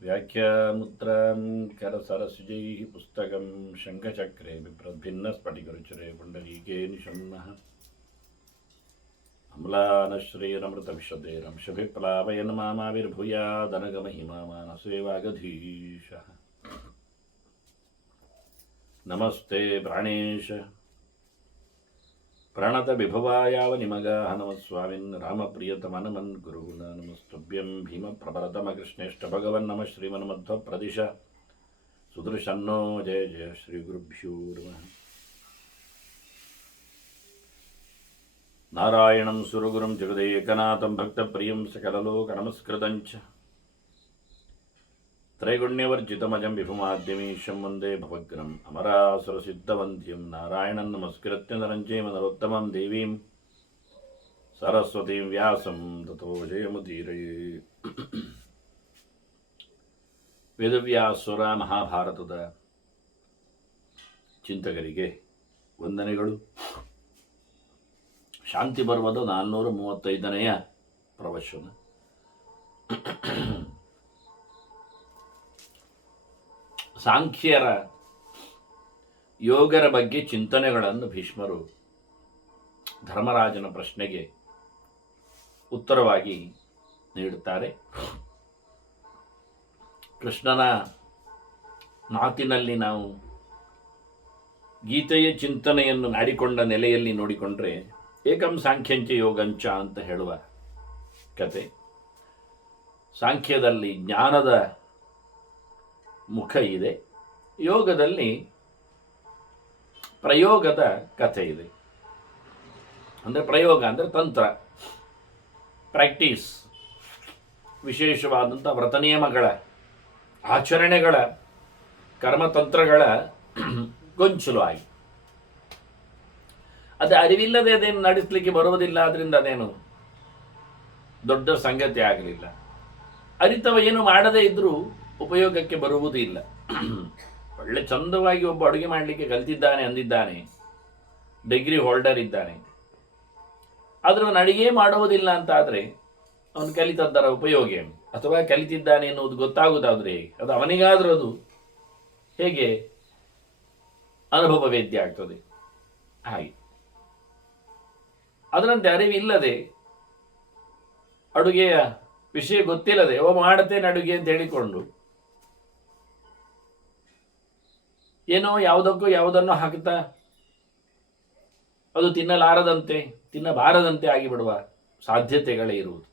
व्याख्यामुद्रां करसरसिजैः पुस्तकं शङ्खचक्रे बिभ्रद्भिन्नस्फटिकरुचिरे पुण्डरीके निषण्णः अम्लानश्रीरमृतविशदेरंशभिप्लावयन् मामाविर्भूयादनगमहिमा मानसे वागधीशः नमस्ते प्राणेश प्रणतविभवायावनिमगाः नमस्वामिन् रामप्रियतमनमन् गुरुगुण नमस्तुभ्यं भीमप्रबलतमकृष्णेष्ट भगवन् नमः श्रीमन्मध्वप्रदिश सुदर्शन्नो जय जय श्रीगुरुभ्यो नमः नारायणं सुरगुरुं जगदेकनाथं भक्तप्रियं सकललोकनमस्कृतं च त्रैगुण्यवर्जितमजं विभुमाद्यमीशं वन्दे भवग्रम् अमरासुरसिद्धवन्ध्यं नारायणं नमस्कृत्य नरं चैव नरोत्तमं देवीं सरस्वतीं व्यासं ततो जयमुदीरये. ವೇದವ್ಯಾಸರ ಮಹಾಭಾರತದ ಚಿಂತಕರಿಗೆ ವಂದನೆಗಳು. ಶಾಂತಿ ಪರ್ವದ 435ನೆಯ ಪ್ರವಚನ. ಸಾಂಖ್ಯರ ಯೋಗರ ಬಗ್ಗೆ ಚಿಂತನೆಗಳನ್ನು ಭೀಷ್ಮರು ಧರ್ಮರಾಜನ ಪ್ರಶ್ನೆಗೆ ಉತ್ತರವಾಗಿ ನೀಡುತ್ತಾರೆ. ಕೃಷ್ಣನ ಮಾತಿನಲ್ಲಿ ನಾವು ಗೀತೆಯ ಚಿಂತನೆಯನ್ನು ಮಾಡಿಕೊಂಡ ನೆಲೆಯಲ್ಲಿ ನೋಡಿಕೊಂಡ್ರೆ ಏಕಂ ಸಾಂಖ್ಯಂಚ ಯೋಗಂಚ ಅಂತ ಹೇಳುವ ಕತೆ. ಸಾಂಖ್ಯದಲ್ಲಿ ಜ್ಞಾನದ ಮುಖ ಇದೆ, ಯೋಗದಲ್ಲಿ ಪ್ರಯೋಗದ ಕಥೆ ಇದೆ. ಅಂದರೆ ಪ್ರಯೋಗ ಅಂದರೆ ತಂತ್ರ, ಪ್ರಾಕ್ಟೀಸ್, ವಿಶೇಷವಾದಂಥ ವ್ರತ ನಿಯಮಗಳ, ಆಚರಣೆಗಳ, ಕರ್ಮತಂತ್ರಗಳ ಗೊಂಚಲು ಆಗಿ ಅದು ಅರಿವಿಲ್ಲದೆ ಅದೇನು ನಡೆಸಲಿಕ್ಕೆ ಬರುವುದಿಲ್ಲ. ಅದರಿಂದ ಅದೇನು ದೊಡ್ಡ ಸಂಗತಿ ಆಗಲಿಲ್ಲ. ಅರಿತವ ಏನು ಮಾಡದೇ ಇದ್ದರೂ ಉಪಯೋಗಕ್ಕೆ ಬರುವುದೂ ಇಲ್ಲ. ಒಳ್ಳೆ ಚಂದವಾಗಿ ಒಬ್ಬ ಅಡುಗೆ ಮಾಡಲಿಕ್ಕೆ ಕಲಿತಿದ್ದಾನೆ ಅಂದಿದ್ದಾನೆ, ಡಿಗ್ರಿ ಹೋಲ್ಡರ್ ಇದ್ದಾನೆ, ಆದರೂ ಅವನು ಅಡುಗೆ ಮಾಡುವುದಿಲ್ಲ ಅಂತ ಆದರೆ ಅವನು ಕಲಿತದ್ದರ ಉಪಯೋಗ ಏನು, ಅಥವಾ ಕಲಿತಿದ್ದಾನೆ ಎನ್ನುವುದು ಗೊತ್ತಾಗುವುದಾದ್ರೆ ಅದು ಅವನಿಗಾದರೂ ಅದು ಹೇಗೆ ಅನುಭವ ವೇದ್ಯ ಆಗ್ತದೆ. ಹಾಗೆ ಅದರಂತೆ ಅರಿವಿಲ್ಲದೆ, ಅಡುಗೆಯ ವಿಷಯ ಗೊತ್ತಿಲ್ಲದೆ ಮಾಡುತ್ತೇನೆ ಅಡುಗೆ ಅಂತ ಹೇಳಿಕೊಂಡು ಏನೋ ಯಾವುದಕ್ಕೂ ಯಾವುದನ್ನು ಹಾಕುತ್ತಾ ಅದು ತಿನ್ನಬಾರದಂತೆ ಆಗಿಬಿಡುವ ಸಾಧ್ಯತೆಗಳೇ ಇರುವುದು.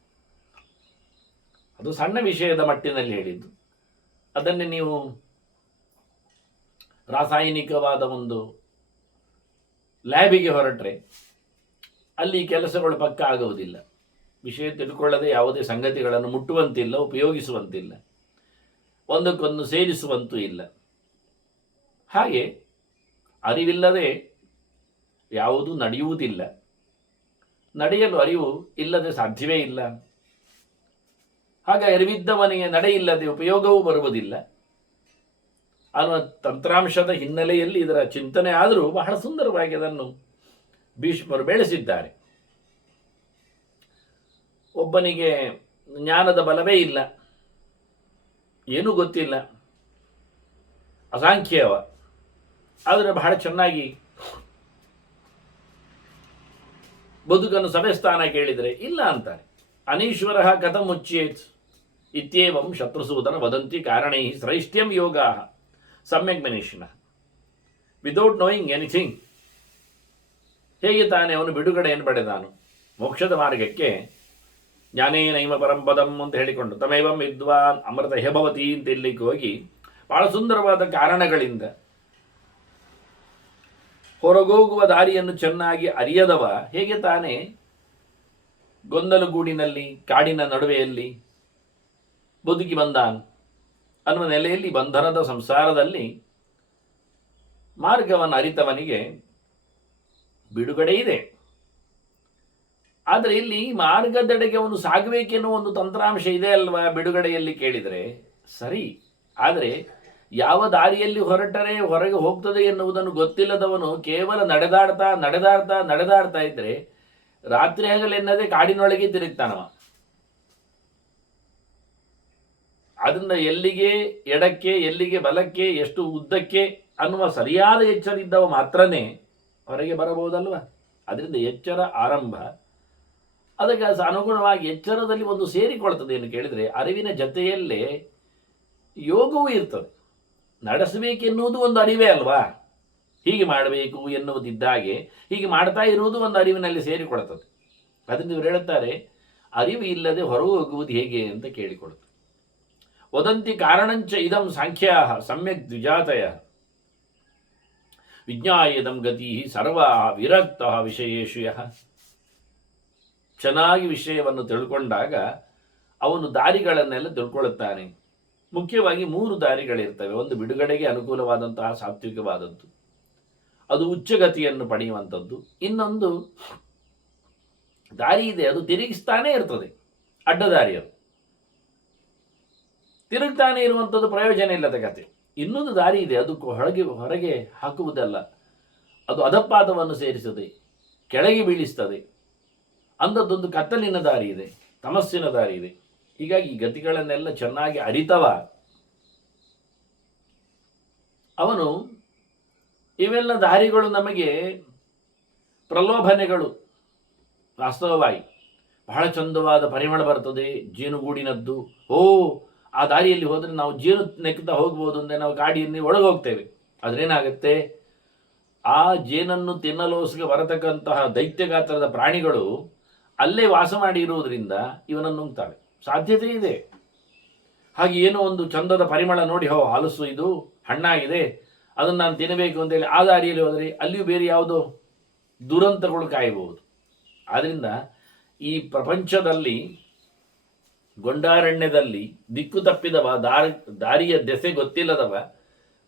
ಅದು ಸಣ್ಣ ವಿಷಯದ ಮಟ್ಟಿನಲ್ಲಿ ಹೇಳಿದ್ದು. ಅದನ್ನೇ ನೀವು ರಾಸಾಯನಿಕವಾದ ಒಂದು ಲ್ಯಾಬಿಗೆ ಹೊರಟ್ರೆ ಅಲ್ಲಿ ಕೆಲಸಗಳು ಪಕ್ಕ ಆಗುವುದಿಲ್ಲ. ವಿಷಯ ತಿಳ್ಕೊಳ್ಳದೆ ಯಾವುದೇ ಸಂಗತಿಗಳನ್ನು ಮುಟ್ಟುವಂತಿಲ್ಲ, ಉಪಯೋಗಿಸುವಂತಿಲ್ಲ, ಒಂದಕ್ಕೊಂದು ಸೇರಿಸುವಂತೂ ಇಲ್ಲ. ಹಾಗೆ ಅರಿವಿಲ್ಲದೆ ಯಾವುದೂ ನಡೆಯುವುದಿಲ್ಲ, ನಡೆಯಲು ಅರಿವು ಇಲ್ಲದೆ ಸಾಧ್ಯವೇ ಇಲ್ಲ. ಹಾಗೆ ಅರಿವಿದ್ದವನಿಗೆ ನಡೆಯಿಲ್ಲದೆ ಉಪಯೋಗವೂ ಬರುವುದಿಲ್ಲ ಅನ್ನುವ ತಂತ್ರಾಂಶದ ಹಿನ್ನೆಲೆಯಲ್ಲಿ ಇದರ ಚಿಂತನೆ ಆದರೂ ಬಹಳ ಸುಂದರವಾಗಿ ಅದನ್ನು ಭೀಷ್ಮರು ಬೆಳೆಸಿದ್ದಾರೆ. ಒಬ್ಬನಿಗೆ ಜ್ಞಾನದ ಬಲವೇ ಇಲ್ಲ, ಏನೂ ಗೊತ್ತಿಲ್ಲ, ಅಸಾಂಖ್ಯವ, ಆದರೆ ಬಹಳ ಚೆನ್ನಾಗಿ ಬದುಕನ್ನು ಸಭೆಸ್ಥಾನ ಕೇಳಿದರೆ ಇಲ್ಲ ಅಂತಾರೆ. ಅನೀಶ್ವರ ಕಥಂ ಮುಚ್ಯೇತ್ ಇತ್ಯೇವಂ ಶತ್ರುಸೂದನ ವದಂತಿ ಕಾರಣೈ ಶ್ರೈಷ್ಟ್ಯಂ ಯೋಗ ಸಮ್ಯಕ್ ಮನೀಷಿನಃ ವಿದೌಟ್ ನೋಯಿಂಗ್ ಎನಿಥಿಂಗ್. ಹೇಗೆ ತಾನೇ ಅವನು ಬಿಡುಗಡೆಯನ್ನು ಪಡೆದಾನು ಮೋಕ್ಷದ ಮಾರ್ಗಕ್ಕೆ? ಜ್ಞಾನೇನೈವ ಪರಂಪದಂ ಅಂತ ಹೇಳಿಕೊಂಡು ತಮೇವಂ ವಿದ್ವಾನ್ ಅಮೃತ ಹೇಭವತಿ ಅಂತ ಇಲ್ಲಿಗೆ ಹೋಗಿ ಬಹಳ ಸುಂದರವಾದ ಕಾರಣಗಳಿಂದ ಹೊರಗೋಗುವ ದಾರಿಯನ್ನು ಚೆನ್ನಾಗಿ ಅರಿಯದವ ಹೇಗೆ ತಾನೇ ಗೊಂದಲಗೂಡಿನಲ್ಲಿ ಕಾಡಿನ ನಡುವೆಯಲ್ಲಿ ಬದುಕಿ ಬಂದಾನ್ ಅನ್ನುವ ನೆಲೆಯಲ್ಲಿ ಬಂಧನದ ಸಂಸಾರದಲ್ಲಿ ಮಾರ್ಗವನ್ನು ಅರಿತವನಿಗೆ ಬಿಡುಗಡೆ ಇದೆ. ಆದರೆ ಇಲ್ಲಿ ಮಾರ್ಗದೆಡೆಗೆ ಅವನು ಸಾಗಬೇಕೆನ್ನುವ ಒಂದು ತಂತ್ರಾಂಶ ಇದೆ ಅಲ್ವಾ ಬಿಡುಗಡೆಯಲ್ಲಿ ಕೇಳಿದರೆ ಸರಿ. ಆದರೆ ಯಾವ ದಾರಿಯಲ್ಲಿ ಹೊರಟರೆ ಹೊರಗೆ ಹೋಗ್ತದೆ ಎನ್ನುವುದನ್ನು ಗೊತ್ತಿಲ್ಲದವನು ಕೇವಲ ನಡೆದಾಡ್ತಾ ಇದ್ರೆ ರಾತ್ರಿ ಹಗಲೆನ್ನದೆ ಕಾಡಿನೊಳಗೆ ತಿರುಗ್ತಾನವ. ಅದರಿಂದ ಎಲ್ಲಿಗೆ ಎಡಕ್ಕೆ, ಎಲ್ಲಿಗೆ ಬಲಕ್ಕೆ, ಎಷ್ಟು ಉದ್ದಕ್ಕೆ ಅನ್ನುವ ಸರಿಯಾದ ಎಚ್ಚರ ಇದ್ದವ ಮಾತ್ರನೇ ಹೊರಗೆ ಬರಬಹುದಲ್ವ. ಅದರಿಂದ ಎಚ್ಚರ ಆರಂಭ. ಅದಕ್ಕೆ ಅನುಗುಣವಾಗಿ ಎಚ್ಚರದಲ್ಲಿ ಒಂದು ಸೇರಿಕೊಳ್ತದೆ. ಏನು ಕೇಳಿದರೆ, ಅರಿವಿನ ಜೊತೆಯಲ್ಲೇ ಯೋಗವೂ ಇರ್ತದೆ. ನಡೆಸಬೇಕೆನ್ನುವುದು ಒಂದು ಅರಿವೇ ಅಲ್ವಾ. ಹೀಗೆ ಮಾಡಬೇಕು ಎನ್ನುವುದಿದ್ದಾಗೆ ಹೀಗೆ ಮಾಡ್ತಾ ಇರುವುದು ಒಂದು ಅರಿವಿನಲ್ಲಿ ಸೇರಿಕೊಳ್ತದೆ. ಅದನ್ನು ಇವರು ಹೇಳುತ್ತಾರೆ, ಅರಿವು ಇಲ್ಲದೆ ಹೊರಗೆ ಹೋಗುವುದು ಹೇಗೆ ಅಂತ ಕೇಳಿಕೊಡುತ್ತೆ. ವದಂತಿ ಕಾರಣಂಚ ಇದಂ ಸಾಂಖ್ಯಾ ಸಮ್ಯಕ್ ದ್ವಿಜಾತಯ ವಿಜ್ಞಾಯದಂ ಗತಿ ಸರ್ವಾ ವಿರಕ್ತ ವಿಷಯೇಶು ಯಃ. ಚೆನ್ನಾಗಿ ವಿಷಯವನ್ನು ತಿಳ್ಕೊಂಡಾಗ ಅವನು ದಾರಿಗಳನ್ನೆಲ್ಲ ತಿಳ್ಕೊಳ್ಳುತ್ತಾನೆ. ಮುಖ್ಯವಾಗಿ 3 ದಾರಿಗಳಿರ್ತವೆ. ಒಂದು ಬಿಡುಗಡೆಗೆ ಅನುಕೂಲವಾದಂತಹ ಸಾತ್ವಿಕವಾದದ್ದು, ಅದು ಉಚ್ಚಗತಿಯನ್ನು ಪಡೆಯುವಂಥದ್ದು. ಇನ್ನೊಂದು ದಾರಿ ಇದೆ, ಅದು ತಿರುಗಿಸ್ತಾನೇ ಇರ್ತದೆ, ಅಡ್ಡದಾರಿ. ಅದು ತಿರುಗ್ತಾನೆ ಇರುವಂಥದ್ದು ಪ್ರಯೋಜನ ಇಲ್ಲದ ಕತೆ. ಇನ್ನೊಂದು ದಾರಿ ಇದೆ, ಅದು ಹೊರಗೆ ಹಾಕುವುದಲ್ಲ, ಅದು ಅಧಪಾತವನ್ನು ಸೇರಿಸದೆ ಕೆಳಗೆ ಬೀಳಿಸ್ತದೆ. ಅಂಥದ್ದೊಂದು ಕತ್ತಲಿನ ದಾರಿ ಇದೆ, ತಮಸ್ಸಿನ ದಾರಿ ಇದೆ. ಹೀಗಾಗಿ ಈ ಗತಿಗಳನ್ನೆಲ್ಲ ಚೆನ್ನಾಗಿ ಅರಿತವ ಅವನು ಇವೆಲ್ಲ ದಾರಿಗಳು ನಮಗೆ ಪ್ರಲೋಭನೆಗಳು. ವಾಸ್ತವವಾಗಿ ಬಹಳ ಚಂದವಾದ ಪರಿಮಳ ಬರ್ತದೆ, ಜೇನುಗೂಡಿನದ್ದು. ಆ ದಾರಿಯಲ್ಲಿ ಹೋದರೆ ನಾವು ಜೇನು ನೆಕ್ತಾ ಹೋಗ್ಬೋದು ಅಂದರೆ ನಾವು ಗಾಡಿಯಲ್ಲಿ ಒಳಗೆ ಹೋಗ್ತೇವೆ. ಅದರೇನಾಗುತ್ತೆ, ಆ ಜೇನನ್ನು ತಿನ್ನಲೋಸ್ಗೆ ಬರತಕ್ಕಂತಹ ದೈತ್ಯಗಾತ್ರದ ಪ್ರಾಣಿಗಳು ಅಲ್ಲೇ ವಾಸ ಮಾಡಿ ಇರುವುದರಿಂದ ಇವನನ್ನು ನುಂಗ್ತವೆ. ಸಾಧ್ಯತೆ ಇದೆ. ಹಾಗೆ ಏನೋ ಒಂದು ಚಂದದ ಪರಿಮಳ ನೋಡಿ, ಹಲಸು ಇದು ಹಣ್ಣಾಗಿದೆ, ಅದನ್ನು ನಾನು ತಿನ್ನಬೇಕು ಅಂತೇಳಿ ಆ ದಾರಿಯಲ್ಲಿ ಹೋದರೆ ಅಲ್ಲಿಯೂ ಬೇರೆ ಯಾವುದೋ ದುರಂತಗಳು ಕಾಯಬಹುದು. ಆದ್ದರಿಂದ ಈ ಪ್ರಪಂಚದಲ್ಲಿ ಗೊಂಡಾರಣ್ಯದಲ್ಲಿ ದಿಕ್ಕು ತಪ್ಪಿದವ, ದಾರಿಯ ದೆಸೆ ಗೊತ್ತಿಲ್ಲದವ,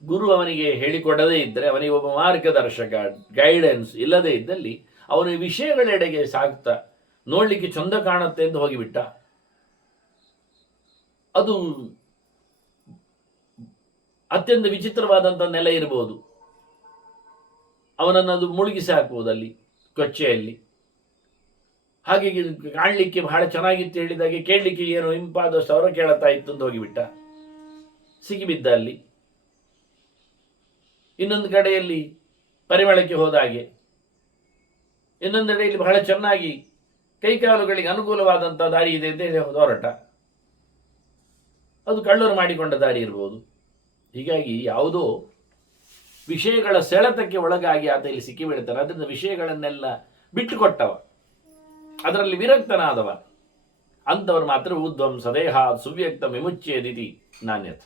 ಗುರು ಅವನಿಗೆ ಹೇಳಿಕೊಡದೇ ಇದ್ದರೆ, ಅವನಿಗೆ ಒಬ್ಬ ಮಾರ್ಗದರ್ಶಕ ಗೈಡೆನ್ಸ್ ಇಲ್ಲದೇ ಇದ್ದಲ್ಲಿ ಅವನ ವಿಷಯಗಳೆಡೆಗೆ ಸಾಗ್ತಾ ನೋಡಲಿಕ್ಕೆ ಚಂದ ಕಾಣುತ್ತೆ ಎಂದು ಹೋಗಿಬಿಟ್ಟ. ಅದು ಅತ್ಯಂತ ವಿಚಿತ್ರವಾದಂಥ ನೆಲೆ ಇರಬಹುದು. ಅವನನ್ನು ಅದು ಮುಳುಗಿಸಿ ಹಾಕಬಹುದು ಅಲ್ಲಿ ಕೊಚ್ಚೆಯಲ್ಲಿ. ಹಾಗೆ ಕಾಣಲಿಕ್ಕೆ ಬಹಳ ಚೆನ್ನಾಗಿತ್ತು ಹೇಳಿದಾಗೆ ಕೇಳಲಿಕ್ಕೆ ಏನೋ ಇಂಪಾದ ಸ್ವರ ಕೇಳುತ್ತಾ ಇತ್ತು ಅಂತ ಹೋಗಿಬಿಟ್ಟ, ಸಿಗಿಬಿದ್ದ ಅಲ್ಲಿ. ಇನ್ನೊಂದು ಕಡೆಯಲ್ಲಿ ಪರಿಮಳಕ್ಕೆ ಹೋದ ಹಾಗೆ, ಇನ್ನೊಂದೆಡೆಯಲ್ಲಿ ಬಹಳ ಚೆನ್ನಾಗಿ ಕೈಕಾಲುಗಳಿಗೆ ಅನುಕೂಲವಾದಂಥ ದಾರಿ ಇದೆ ಅಂತ ಹೇಳಿ ಹೊರಟ. ಅದು ಕಳ್ಳರು ಮಾಡಿಕೊಂಡ ದಾರಿ ಇರಬಹುದು. ಹೀಗಾಗಿ ಯಾವುದೋ ವಿಷಯಗಳ ಸೆಳೆತಕ್ಕೆ ಒಳಗಾಗಿ ಆತ ಇಲ್ಲಿ ಸಿಕ್ಕಿಬೀಳ್ತಾನೆ. ಅದರಿಂದ ವಿಷಯಗಳನ್ನೆಲ್ಲ ಬಿಟ್ಟುಕೊಟ್ಟವ, ಅದರಲ್ಲಿ ವಿರಕ್ತನಾದವ, ಅಂಥವ್ರು ಮಾತ್ರ ಊರ್ಧ್ವಂ ಸದೇಹ ಸುವ್ಯಕ್ತ ವಿಮುಚ್ಯೇದಿತಿ ನಾಣ್ಯಥ.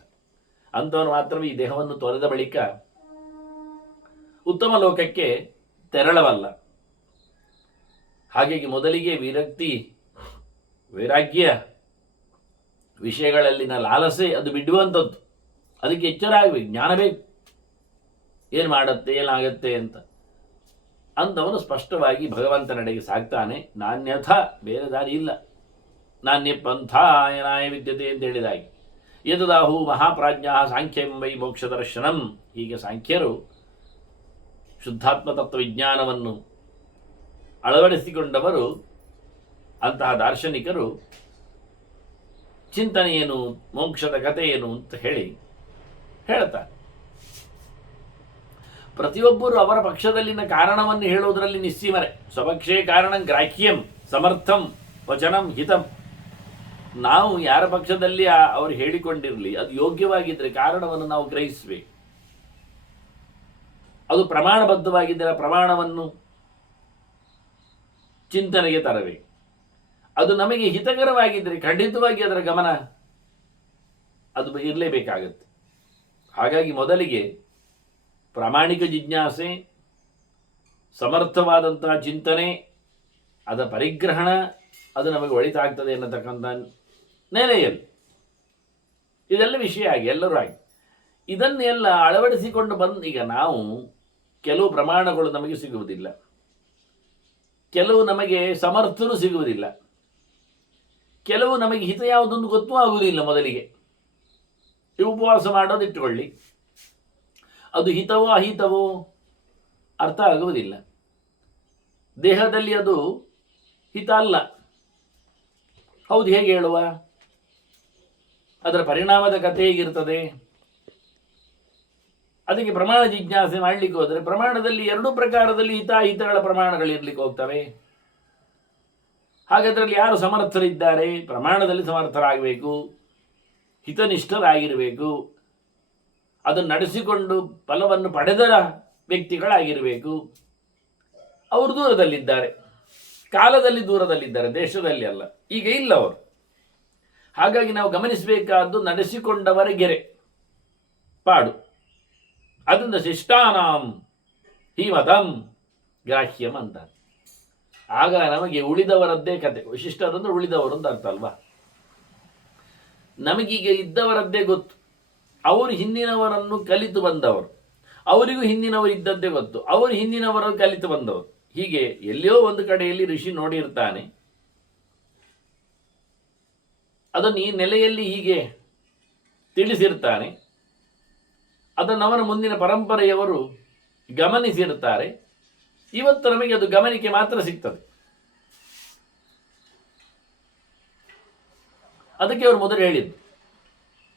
ಅಂಥವ್ರು ಮಾತ್ರವೇ ಈ ದೇಹವನ್ನು ತೊರೆದ ಬಳಿಕ ಉತ್ತಮ ಲೋಕಕ್ಕೆ ತೆರಳವಲ್ಲ. ಹಾಗಾಗಿ ಮೊದಲಿಗೆ ವಿರಕ್ತಿ, ವೈರಾಗ್ಯ, ವಿಷಯಗಳಲ್ಲಿನ ಲಾಲಸೆ ಅದು ಬಿಡುವಂಥದ್ದು. ಅದಕ್ಕೆ ಎಚ್ಚರ ಆಗಬೇಕು, ಜ್ಞಾನ ಬೇಕು, ಏನು ಮಾಡುತ್ತೆ ಏನಾಗತ್ತೆ ಅಂತ. ಅಂಥವನು ಸ್ಪಷ್ಟವಾಗಿ ಭಗವಂತನೆಡೆಗೆ ಸಾಗ್ತಾನೆ. ನಾಣ್ಯಥ, ಬೇರೆ ದಾರಿ ಇಲ್ಲ. ನಾಣ್ಯ ಪಂಥಾಯನಾಯ ವಿದ್ಯತೆ ಅಂತ ಹೇಳಿದಾಗಿ ಯದಾಹು ಮಹಾಪ್ರಾಜ್ಞ ಸಾಂಖ್ಯಂ ವೈ ಮೋಕ್ಷ ದರ್ಶನಂ. ಹೀಗೆ ಸಾಂಖ್ಯರು ಶುದ್ಧಾತ್ಮ ತತ್ವವಿಜ್ಞಾನವನ್ನು ಅಳವಡಿಸಿಕೊಂಡವರು, ಅಂತಹ ದಾರ್ಶನಿಕರು ಚಿಂತನೆ ಏನು, ಮೋಕ್ಷದ ಕಥೆ ಏನು ಅಂತ ಹೇಳ್ತಾರೆ. ಪ್ರತಿಯೊಬ್ಬರು ಅವರ ಪಕ್ಷದಲ್ಲಿನ ಕಾರಣವನ್ನು ಹೇಳುವುದರಲ್ಲಿ ನಿಸ್ಸೀಮರೆ. ಸ್ವಪಕ್ಷೇ ಕಾರಣಂ ಗ್ರಾಹ್ಯಂ ಸಮರ್ಥಂ ವಚನಂ ಹಿತಂ. ನಾವು ಯಾರ ಪಕ್ಷದಲ್ಲಿ ಅವರು ಹೇಳಿಕೊಂಡಿರಲಿ, ಅದು ಯೋಗ್ಯವಾಗಿದ್ದರೆ ಕಾರಣವನ್ನು ನಾವು ಗ್ರಹಿಸಬೇಕು. ಅದು ಪ್ರಮಾಣಬದ್ಧವಾಗಿದ್ದರೆ ಪ್ರಮಾಣವನ್ನು ಚಿಂತನೆಗೆ ತರಬೇಕು. ಅದು ನಮಗೆ ಹಿತಕರವಾಗಿದ್ದರೆ ಖಂಡಿತವಾಗಿ ಅದರ ಗಮನ ಅದು ಇರಲೇಬೇಕಾಗತ್ತೆ. ಹಾಗಾಗಿ ಮೊದಲಿಗೆ ಪ್ರಾಮಾಣಿಕ ಜಿಜ್ಞಾಸೆ, ಸಮರ್ಥವಾದಂತಹ ಚಿಂತನೆ, ಅದರ ಪರಿಗ್ರಹಣ, ಅದು ನಮಗೆ ಒಳಿತಾಗ್ತದೆ ಎನ್ನತಕ್ಕಂಥ ನೆಲೆಯಲ್ಲಿ ಇದೆಲ್ಲ ವಿಷಯ ಆಗಿ ಎಲ್ಲರೂ ಆಗಿ ಇದನ್ನೆಲ್ಲ ಅಳವಡಿಸಿಕೊಂಡು ಬಂದು, ಈಗ ನಾವು ಕೆಲವು ಪ್ರಮಾಣಗಳು ನಮಗೆ ಸಿಗುವುದಿಲ್ಲ, ಕೆಲವು ನಮಗೆ ಸಮರ್ಥರು ಸಿಗುವುದಿಲ್ಲ, ಕೆಲವು ನಮಗೆ ಹಿತ ಯಾವುದೊಂದು ಗೊತ್ತೂ ಆಗುವುದಿಲ್ಲ. ಮೊದಲಿಗೆ ಈ ಉಪವಾಸ ಮಾಡೋದು ಇಟ್ಟುಕೊಳ್ಳಿ, ಅದು ಹಿತವೋ ಅಹಿತವೋ ಅರ್ಥ ಆಗುವುದಿಲ್ಲ. ದೇಹದಲ್ಲಿ ಅದು ಹಿತ ಅಲ್ಲ. ಹೌದು, ಹೇಗೆ ಹೇಳುವ? ಅದರ ಪರಿಣಾಮದ ಕಥೆ ಹೇಗಿರ್ತದೆ? ಅದಕ್ಕೆ ಪ್ರಮಾಣ ಜಿಜ್ಞಾಸೆ ಮಾಡಲಿಕ್ಕೆ ಹೋದರೆ ಪ್ರಮಾಣದಲ್ಲಿ ಎರಡೂ ಪ್ರಕಾರದಲ್ಲಿ ಹಿತಾಹಿತಗಳ ಪ್ರಮಾಣಗಳಿರ್ಲಿಕ್ಕೆ ಹೋಗ್ತವೆ. ಹಾಗಾದ್ರಲ್ಲಿ ಯಾರು ಸಮರ್ಥರಿದ್ದಾರೆ? ಪ್ರಮಾಣದಲ್ಲಿ ಸಮರ್ಥರಾಗಬೇಕು, ಹಿತನಿಷ್ಠರಾಗಿರಬೇಕು, ಅದನ್ನು ನಡೆಸಿಕೊಂಡು ಫಲವನ್ನು ಪಡೆದ ವ್ಯಕ್ತಿಗಳಾಗಿರಬೇಕು. ಅವರು ದೂರದಲ್ಲಿದ್ದಾರೆ, ಕಾಲದಲ್ಲಿ ದೂರದಲ್ಲಿದ್ದಾರೆ, ದೇಶದಲ್ಲಿ ಅಲ್ಲ. ಈಗ ಇಲ್ಲ ಅವರು. ಹಾಗಾಗಿ ನಾವು ಗಮನಿಸಬೇಕಾದ್ದು ನಡೆಸಿಕೊಂಡವರ ಗೆರೆ ಪಾಡು. ಅದರಿಂದ ಶಿಷ್ಟಾನಾಂ ಹಿಮತಂ ಗ್ರಾಹ್ಯಂ ಅಂತ. ಆಗ ನಮಗೆ ಉಳಿದವರದ್ದೇ ಕತೆ. ಶಿಷ್ಟರಂದ್ರೆ ಉಳಿದವರು ಅಂತ ಅರ್ಥ ಅಲ್ವಾ? ನಮಗೀಗ ಇದ್ದವರದ್ದೇ ಗೊತ್ತು. ಅವರು ಹಿಂದಿನವರನ್ನು ಕಲಿತು ಬಂದವರು, ಅವರಿಗೂ ಹಿಂದಿನವರು ಇದ್ದದ್ದೇ ಗೊತ್ತು, ಅವರು ಹಿಂದಿನವರನ್ನು ಕಲಿತು ಬಂದವರು. ಹೀಗೆ ಎಲ್ಲಿಯೋ ಒಂದು ಕಡೆಯಲ್ಲಿ ಋಷಿ ನೋಡಿರ್ತಾನೆ, ಅದನ್ನು ಈ ನೆಲೆಯಲ್ಲಿ ಹೀಗೆ ತಿಳಿಸಿರ್ತಾನೆ. ಅದನ್ನು ಅವನ ಮುಂದಿನ ಪರಂಪರೆಯವರು ಗಮನಿಸಿರ್ತಾರೆ. ಇವತ್ತು ನಮಗೆ ಅದು ಗಮನಿಕೆ ಮಾತ್ರ ಸಿಗ್ತದೆ. ಅದಕ್ಕೆ ಅವರು ಮೊದಲು ಹೇಳಿದ್ದು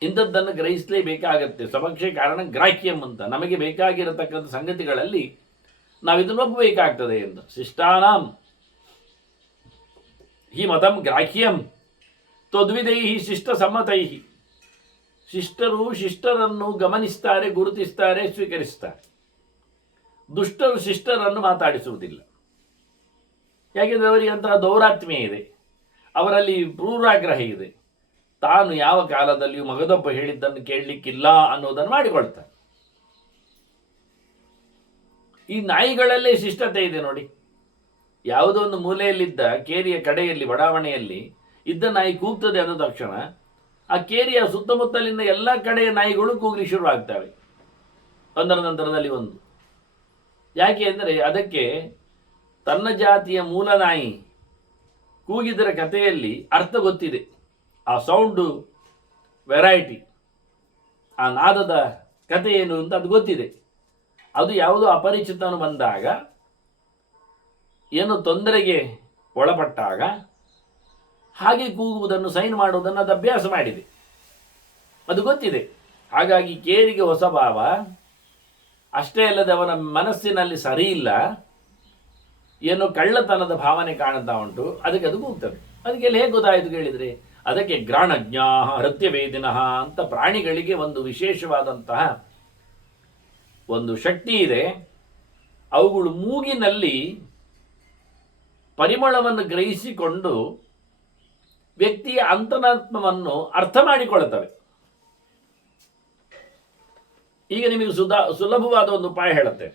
ಇಂಥದ್ದನ್ನು ಗ್ರಹಿಸಲೇಬೇಕಾಗತ್ತೆ. ಸಮಕ್ಷೆ ಕಾರಣ ಗ್ರಾಹ್ಯಂ ಅಂತ. ನಮಗೆ ಬೇಕಾಗಿರತಕ್ಕಂಥ ಸಂಗತಿಗಳಲ್ಲಿ ನಾವು ಇದನ್ನು ಒಪ್ಪಬೇಕಾಗ್ತದೆ ಎಂದು. ಶಿಷ್ಟಾನಾಂ ಹಿ ಮತಂ ಗ್ರಾಹ್ಯಂ ತ್ವದ್ವಿದೈಹಿ ಶಿಷ್ಟ ಸಮ್ಮತೈಹಿ. ಶಿಷ್ಟರು ಶಿಷ್ಟರನ್ನು ಗಮನಿಸ್ತಾರೆ, ಗುರುತಿಸ್ತಾರೆ, ಸ್ವೀಕರಿಸ್ತಾರೆ. ದುಷ್ಟರು ಶಿಷ್ಟರನ್ನು ಮಾತಾಡಿಸುವುದಿಲ್ಲ. ಯಾಕೆಂದರೆ ಅವರಿಗೆ ಅಂತಹ ದೌರಾತ್ಮ್ಯ ಇದೆ, ಅವರಲ್ಲಿ ಪೂರ್ವಾಗ್ರಹ ಇದೆ. ತಾನು ಯಾವ ಕಾಲದಲ್ಲಿಯೂ ಮಗದೊಬ್ಬ ಹೇಳಿದ್ದನ್ನು ಕೇಳಲಿಕ್ಕಿಲ್ಲ ಅನ್ನೋದನ್ನು ಮಾಡಿಕೊಳ್ತಾರೆ. ಈ ನಾಯಿಗಳಲ್ಲೇ ಶಿಷ್ಟತೆ ಇದೆ ನೋಡಿ. ಯಾವುದೋ ಒಂದು ಮೂಲೆಯಲ್ಲಿದ್ದ ಕೇರಿಯ ಕಡೆಯಲ್ಲಿ ಬಡಾವಣೆಯಲ್ಲಿ ಇದ್ದ ನಾಯಿ ಕೂಗ್ತದೆ ಅಂದ ತಕ್ಷಣ ಆ ಕೇರಿಯ ಸುತ್ತಮುತ್ತಲಿಂದ ಎಲ್ಲ ಕಡೆಯ ನಾಯಿಗಳು ಕೂಗಲಿ ಶುರುವಾಗ್ತವೆ, ಒಂದರ ನಂತರದಲ್ಲಿ ಒಂದು. ಯಾಕೆ ಅಂದರೆ ಅದಕ್ಕೆ ತನ್ನ ಜಾತಿಯ ಮೂಲ ನಾಯಿ ಕೂಗಿದರ ಕಥೆಯಲ್ಲಿ ಅರ್ಥ ಗೊತ್ತಿದೆ. ಆ ಸೌಂಡು ವೆರೈಟಿ, ಆ ನಾದದ ಕಥೆ ಏನು ಅಂತ ಅದು ಗೊತ್ತಿದೆ. ಅದು ಯಾವುದೋ ಅಪರಿಚಿತನು ಬಂದಾಗ, ಏನು ತೊಂದರೆಗೆ ಒಳಪಟ್ಟಾಗ ಹಾಗೆ ಕೂಗುವುದನ್ನು, ಸೈನ್ ಮಾಡುವುದನ್ನು ಅದು ಅಭ್ಯಾಸ ಮಾಡಿದೆ, ಅದು ಗೊತ್ತಿದೆ. ಹಾಗಾಗಿ ಕೇರಿಗೆ ಹೊಸ ಭಾವ ಅಷ್ಟೇ ಅಲ್ಲದೆ ಅವನ ಮನಸ್ಸಿನಲ್ಲಿ ಸರಿ ಇಲ್ಲ, ಏನೋ ಕಳ್ಳತನದ ಭಾವನೆ ಕಾಣ್ತಾ ಉಂಟು, ಅದಕ್ಕೆ ಅದು ಕೂಗ್ತದೆ. ಅದಕ್ಕೆಲ್ಲ ಹೇಗೆ ಗೊತ್ತಾಯಿತು ಕೇಳಿದರೆ, ಅದಕ್ಕೆ ಗ್ರಾಣಜ್ಞಾ ಹೃತ್ಯವೇದಿನಃ ಅಂತ ಪ್ರಾಣಿಗಳಿಗೆ ಒಂದು ವಿಶೇಷವಾದಂತಹ ಒಂದು ಶಕ್ತಿ ಇದೆ. ಅವುಗಳು ಮೂಗಿನಲ್ಲಿ ಪರಿಮಳವನ್ನು ಗ್ರಹಿಸಿಕೊಂಡು ವ್ಯಕ್ತಿಯ ಅಂತರಾತ್ಮವನ್ನು ಅರ್ಥ ಮಾಡಿಕೊಳ್ಳುತ್ತವೆ. ಈಗ ನಿಮಗೆ ಸುಲಭವಾದ ಒಂದು ಉಪಾಯ ಹೇಳುತ್ತೆ.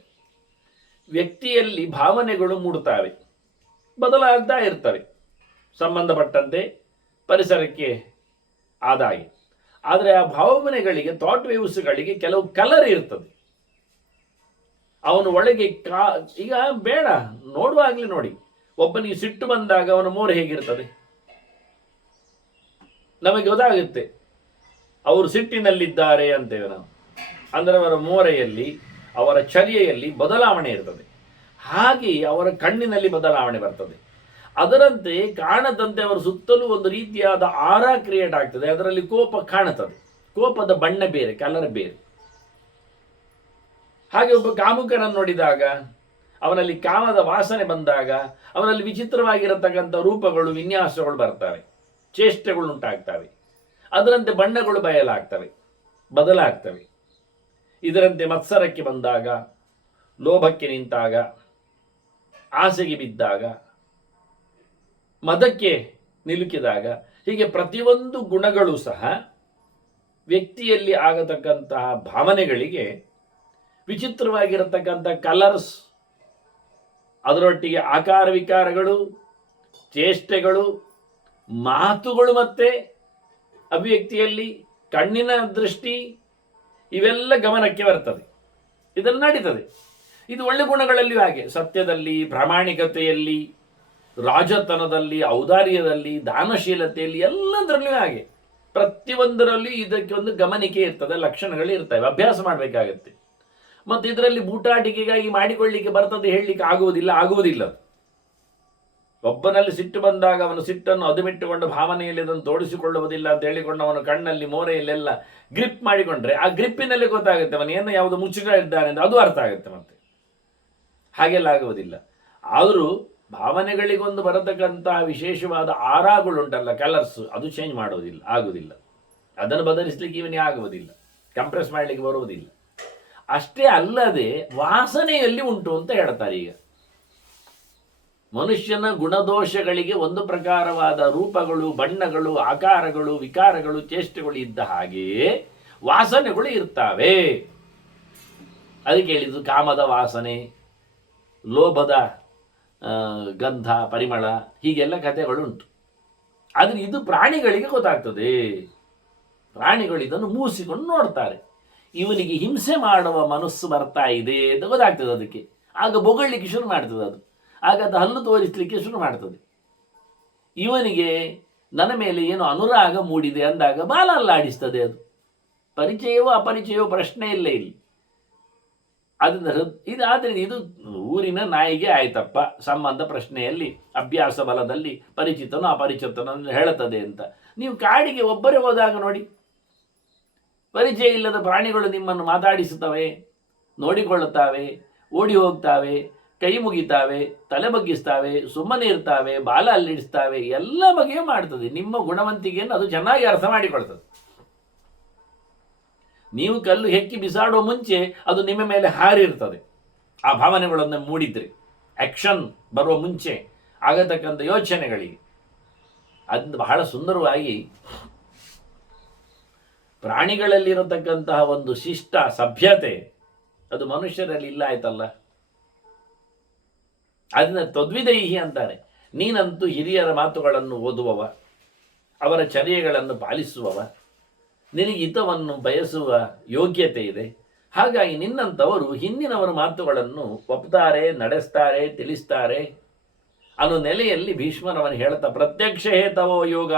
ವ್ಯಕ್ತಿಯಲ್ಲಿ ಭಾವನೆಗಳು ಮೂಡುತ್ತವೆ, ಬದಲಾಗ್ತಾ ಇರ್ತವೆ ಸಂಬಂಧಪಟ್ಟಂತೆ ಪರಿಸರಕ್ಕೆ ಆದಾಗಿ. ಆದರೆ ಆ ಭಾವನೆಗಳಿಗೆ, ಥಾಟ್ ವೇವ್ಸ್ಗಳಿಗೆ ಕೆಲವು ಕಲರ್ ಇರ್ತದೆ. ಅವನು ಒಳಗೆ ಈಗ ಬೇಡ ನೋಡುವಾಗಲೇ ನೋಡಿ, ಒಬ್ಬನಿಗೆ ಸಿಟ್ಟು ಬಂದಾಗ ಅವನ ಮೋರೆ ಹೇಗಿರ್ತದೆ ನಮಗೆ ಗೊತ್ತಾಗುತ್ತೆ. ಅವರು ಸಿಟ್ಟಿನಲ್ಲಿದ್ದಾರೆ ಅಂತೇವೆ ನಾವು. ಅಂದರೆ ಅವರ ಮೋರೆಯಲ್ಲಿ, ಅವರ ಚರ್ಯೆಯಲ್ಲಿ ಬದಲಾವಣೆ ಇರ್ತದೆ. ಹಾಗೆ ಅವರ ಕಣ್ಣಿನಲ್ಲಿ ಬದಲಾವಣೆ ಬರ್ತದೆ. ಅದರಂತೆ ಕಾಣದಂತೆ ಅವರ ಸುತ್ತಲೂ ಒಂದು ರೀತಿಯಾದ ಆರ ಕ್ರಿಯೇಟ್ ಆಗ್ತದೆ. ಅದರಲ್ಲಿ ಕೋಪ ಕಾಣುತ್ತದೆ. ಕೋಪದ ಬಣ್ಣ ಬೇರೆ, ಕಲರ್ ಬೇರೆ. ಹಾಗೆ ಒಬ್ಬ ಕಾಮುಕನನ್ನು ನೋಡಿದಾಗ, ಅವನಲ್ಲಿ ಕಾಮದ ವಾಸನೆ ಬಂದಾಗ, ಅವನಲ್ಲಿ ವಿಚಿತ್ರವಾಗಿರತಕ್ಕಂಥ ರೂಪಗಳು, ವಿನ್ಯಾಸಗಳು ಬರ್ತವೆ, ಚೇಷ್ಟೆಗಳು ಉಂಟಾಗ್ತವೆ. ಅದರಂತೆ ಬಣ್ಣಗಳು ಬಯಲಾಗ್ತವೆ, ಬದಲಾಗ್ತವೆ. ಇದರಂತೆ ಮತ್ಸರಕ್ಕೆ ಬಂದಾಗ, ಲೋಭಕ್ಕೆ ನಿಂತಾಗ, ಆಸೆಗೆ ಬಿದ್ದಾಗ, ಮದಕ್ಕೆ ನಿಲುಕಿದಾಗ, ಹೀಗೆ ಪ್ರತಿಯೊಂದು ಗುಣಗಳು ಸಹ ವ್ಯಕ್ತಿಯಲ್ಲಿ ಆಗತಕ್ಕಂತಹ ಭಾವನೆಗಳಿಗೆ ವಿಚಿತ್ರವಾಗಿರತಕ್ಕಂಥ ಕಲರ್ಸ್, ಅದರೊಟ್ಟಿಗೆ ಆಕಾರ ವಿಕಾರಗಳು, ಚೇಷ್ಟೆಗಳು, ಮಾತುಗಳು, ಮತ್ತೆ ಅಭಿವ್ಯಕ್ತಿಯಲ್ಲಿ ಕಣ್ಣಿನ ದೃಷ್ಟಿ, ಇವೆಲ್ಲ ಗಮನಕ್ಕೆ ಬರ್ತದೆ. ಇದನ್ನು ನಡೀತದೆ. ಇದು ಒಳ್ಳೆ ಗುಣಗಳಲ್ಲಿಯೂ ಹಾಗೆ, ಸತ್ಯದಲ್ಲಿ, ಪ್ರಾಮಾಣಿಕತೆಯಲ್ಲಿ, ರಾಜತನದಲ್ಲಿ, ಔದಾರ್ಯದಲ್ಲಿ, ದಾನಶೀಲತೆಯಲ್ಲಿ, ಎಲ್ಲದರಲ್ಲೂ ಹಾಗೆ. ಪ್ರತಿಯೊಂದರಲ್ಲಿ ಇದಕ್ಕೆ ಒಂದು ಗಮನಿಕೆ ಇರ್ತದೆ, ಲಕ್ಷಣಗಳು ಇರ್ತವೆ. ಅಭ್ಯಾಸ ಮಾಡಬೇಕಾಗತ್ತೆ. ಮತ್ತು ಇದರಲ್ಲಿ ಬೂಟಾಟಿಕೆಗಾಗಿ ಮಾಡಿಕೊಳ್ಳಿಕ್ಕೆ ಬರ್ತದೆ ಹೇಳಲಿಕ್ಕೆ ಆಗುವುದಿಲ್ಲ. ಒಬ್ಬನಲ್ಲಿ ಸಿಟ್ಟು ಬಂದಾಗ ಅವನು ಸಿಟ್ಟನ್ನು ಅದುಮಿಟ್ಟುಕೊಂಡು ಭಾವನೆಯಲ್ಲಿ ಅದನ್ನು ತೋಡಿಸಿಕೊಳ್ಳುವುದಿಲ್ಲ ಅಂತ ಹೇಳಿಕೊಂಡು ಅವನು ಕಣ್ಣಲ್ಲಿ ಮೋರೆಯಲ್ಲೆಲ್ಲ ಗ್ರಿಪ್ ಮಾಡಿಕೊಂಡ್ರೆ ಆ ಗ್ರಿಪ್ಪಿನಲ್ಲಿ ಗೊತ್ತಾಗುತ್ತೆ ಅವನು ಏನು ಯಾವುದು ಮುಚ್ಚಿಟ್ಟಿದ್ದಾನೆ ಅಂತ, ಅದು ಅರ್ಥ ಆಗುತ್ತೆ. ಮತ್ತೆ ಹಾಗೆಲ್ಲ ಆಗುವುದಿಲ್ಲ. ಆದರೂ ಭಾವನೆಗಳಿಗೊಂದು ಬರತಕ್ಕಂತಹ ವಿಶೇಷವಾದ ಆರಾಗಳುಂಟಲ್ಲ, ಕಲರ್ಸ್, ಅದು ಚೇಂಜ್ ಮಾಡೋದಿಲ್ಲ, ಆಗುವುದಿಲ್ಲ. ಅದನ್ನು ಬದಲಿಸಲಿಕ್ಕೆ ಇವನಿಗೆ ಆಗುವುದಿಲ್ಲ, ಕಂಪ್ರೆಸ್ ಮಾಡಲಿಕ್ಕೆ ಬರುವುದಿಲ್ಲ. ಅಷ್ಟೇ ಅಲ್ಲದೆ ವಾಸನೆಯಲ್ಲಿ ಉಂಟು ಅಂತ ಹೇಳ್ತಾರೆ. ಈಗ ಮನುಷ್ಯನ ಗುಣದೋಷಗಳಿಗೆ ಒಂದು ಪ್ರಕಾರವಾದ ರೂಪಗಳು, ಬಣ್ಣಗಳು, ಆಕಾರಗಳು, ವಿಕಾರಗಳು, ಚೇಷ್ಟೆಗಳು ಇದ್ದ ಹಾಗೆಯೇ ವಾಸನೆಗಳು ಇರ್ತಾವೆ. ಅದಕ್ಕೆ ಹೇಳಿದ್ದು ಕಾಮದ ವಾಸನೆ, ಲೋಭದ ಗಂಧ, ಪರಿಮಳ, ಹೀಗೆಲ್ಲ ಕಥೆಗಳುಂಟು. ಆದರೆ ಇದು ಪ್ರಾಣಿಗಳಿಗೆ ಗೊತ್ತಾಗ್ತದೆ. ಪ್ರಾಣಿಗಳು ಇದನ್ನು ಮೂಸಿಕೊಂಡು ನೋಡ್ತಾರೆ. ಇವನಿಗೆ ಹಿಂಸೆ ಮಾಡುವ ಮನಸ್ಸು ಬರ್ತಾ ಇದೆ ಅಂತ ಗೊತ್ತಾಗ್ತದೆ ಅದಕ್ಕೆ. ಆಗ ಬೊಗಳ್ಲಿಕ್ಕೆ ಶುರು ಮಾಡ್ತದೆ ಅದು. ಆಗ ಅದು ಹಲ್ಲು ತೋರಿಸಲಿಕ್ಕೆ ಶುರು ಮಾಡ್ತದೆ. ಇವನಿಗೆ ನನ್ನ ಮೇಲೆ ಏನು ಅನುರಾಗ ಮೂಡಿದೆ ಅಂದಾಗ ಬಾಲ ಅಲ್ಲಾಡಿಸ್ತದೆ. ಅದು ಪರಿಚಯವೋ ಅಪರಿಚಯವೋ ಪ್ರಶ್ನೆ ಇಲ್ಲೇ ಇಲ್ಲಿ. ಆದ್ದರಿಂದ ಇದು ಊರಿನ ನಾಯಿಗೆ ಆಯ್ತಪ್ಪ, ಸಂಬಂಧ ಪ್ರಶ್ನೆಯಲ್ಲಿ ಅಭ್ಯಾಸ ಬಲದಲ್ಲಿ ಪರಿಚಿತನೋ ಅಪರಿಚಿತನೋ ಹೇಳುತ್ತದೆ ಅಂತ. ನೀವು ಕಾಡಿಗೆ ಒಬ್ಬರೇ ಹೋದಾಗ ನೋಡಿ, ಪರಿಚಯ ಇಲ್ಲದ ಪ್ರಾಣಿಗಳು ನಿಮ್ಮನ್ನು ಮಾತಾಡಿಸುತ್ತವೆ, ನೋಡಿಕೊಳ್ಳುತ್ತವೆ, ಓಡಿ ಹೋಗ್ತಾವೆ, ಕೈ ಮುಗಿತಾವೆ, ತಲೆ ಬಗ್ಗಿಸ್ತಾವೆ, ಸುಮ್ಮನೆ ಇರ್ತಾವೆ, ಬಾಲ ಅಲ್ಲಿಡಿಸ್ತಾವೆ, ಎಲ್ಲ ಬಗೆಯೂ ಮಾಡ್ತದೆ. ನಿಮ್ಮ ಗುಣವಂತಿಕೆಯನ್ನು ಅದು ಚೆನ್ನಾಗಿ ಅರ್ಥ ಮಾಡಿಕೊಳ್ತದೆ. ನೀವು ಕಲ್ಲು ಹೆಕ್ಕಿ ಬಿಸಾಡೋ ಮುಂಚೆ ಅದು ನಿಮ್ಮ ಮೇಲೆ ಹಾರಿರ್ತದೆ. ಆ ಭಾವನೆಗಳನ್ನು ಮೂಡಿದ್ರೆ, ಆಕ್ಷನ್ ಬರುವ ಮುಂಚೆ ಆಗತಕ್ಕಂಥ ಯೋಚನೆಗಳಿಗೆ ಅದು ಬಹಳ ಸುಂದರವಾಗಿ ಪ್ರಾಣಿಗಳಲ್ಲಿರತಕ್ಕಂತಹ ಒಂದು ಶಿಷ್ಟ ಸಭ್ಯತೆ ಅದು ಮನುಷ್ಯರಲ್ಲಿ ಇಲ್ಲ ಆಯ್ತಲ್ಲ. ಅದನ್ನ ತದ್ವಿದೈಹಿ ಅಂತಾರೆ. ನೀನಂತೂ ಹಿರಿಯರ ಮಾತುಗಳನ್ನು ಓದುವವ, ಅವರ ಚರ್ಯೆಗಳನ್ನು ಪಾಲಿಸುವವ, ನಿನಗೆ ಹಿತವನ್ನು ಬಯಸುವ ಯೋಗ್ಯತೆ ಇದೆ. ಹಾಗಾಗಿ ನಿನ್ನಂಥವರು ಹಿಂದಿನವರ ಮಾತುಗಳನ್ನು ಒಪ್ತಾರೆ, ನಡೆಸ್ತಾರೆ, ತಿಳಿಸ್ತಾರೆ ಅನ್ನೋ ನೆಲೆಯಲ್ಲಿ ಭೀಷ್ಮರವನು ಹೇಳ್ತಾ, ಪ್ರತ್ಯಕ್ಷ ಹೇತವೋ ಯೋಗ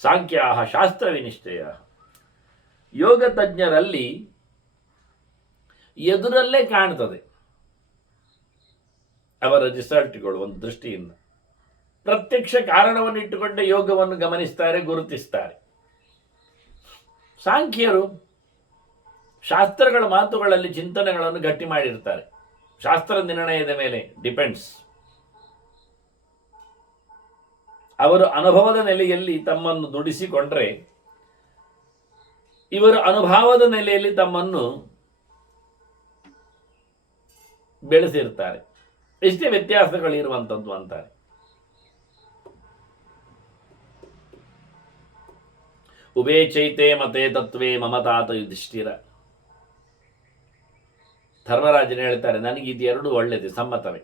ಸಾಂಖ್ಯಾ ಶಾಸ್ತ್ರ ವಿನಿಶ್ಚಯ. ಯೋಗ ತಜ್ಞರಲ್ಲಿ ಎದುರಲ್ಲೇ ಕಾಣ್ತದೆ ಅವರ ರಿಸಲ್ಟ್ಗಳು. ಒಂದು ದೃಷ್ಟಿಯಿಂದ ಪ್ರತ್ಯಕ್ಷ ಕಾರಣವನ್ನು ಇಟ್ಟುಕೊಂಡೇ ಯೋಗವನ್ನು ಗಮನಿಸ್ತಾರೆ, ಗುರುತಿಸ್ತಾರೆ. ಸಾಂಖ್ಯರು ಶಾಸ್ತ್ರಗಳ ಮಾತುಗಳಲ್ಲಿ ಚಿಂತನೆಗಳನ್ನು ಗಟ್ಟಿ ಮಾಡಿರ್ತಾರೆ. ಶಾಸ್ತ್ರ ನಿರ್ಣಯದ ಮೇಲೆ ಡಿಪೆಂಡ್ಸ್. ಅವರು ಅನುಭವದ ನೆಲೆಯಲ್ಲಿ ತಮ್ಮನ್ನು ದುಡಿಸಿಕೊಂಡ್ರೆ, ಇವರು ಅನುಭವದ ನೆಲೆಯಲ್ಲಿ ತಮ್ಮನ್ನು ಬೆಳೆಸಿರ್ತಾರೆ. ಎಷ್ಟೇ ವ್ಯತ್ಯಾಸಗಳಿರುವಂಥದ್ದು ಅಂತಾರೆ. ಉಭೇ ಚೈತೆ ಮತೆ ತತ್ವೇ ಮಮತಾತ ಯುಧಿಷ್ಠಿರ. ಧರ್ಮರಾಜನ ಹೇಳ್ತಾರೆ, ನನಗೆ ಇದೆರಡು ಒಳ್ಳೆಯದು, ಸಮ್ಮತವೇ.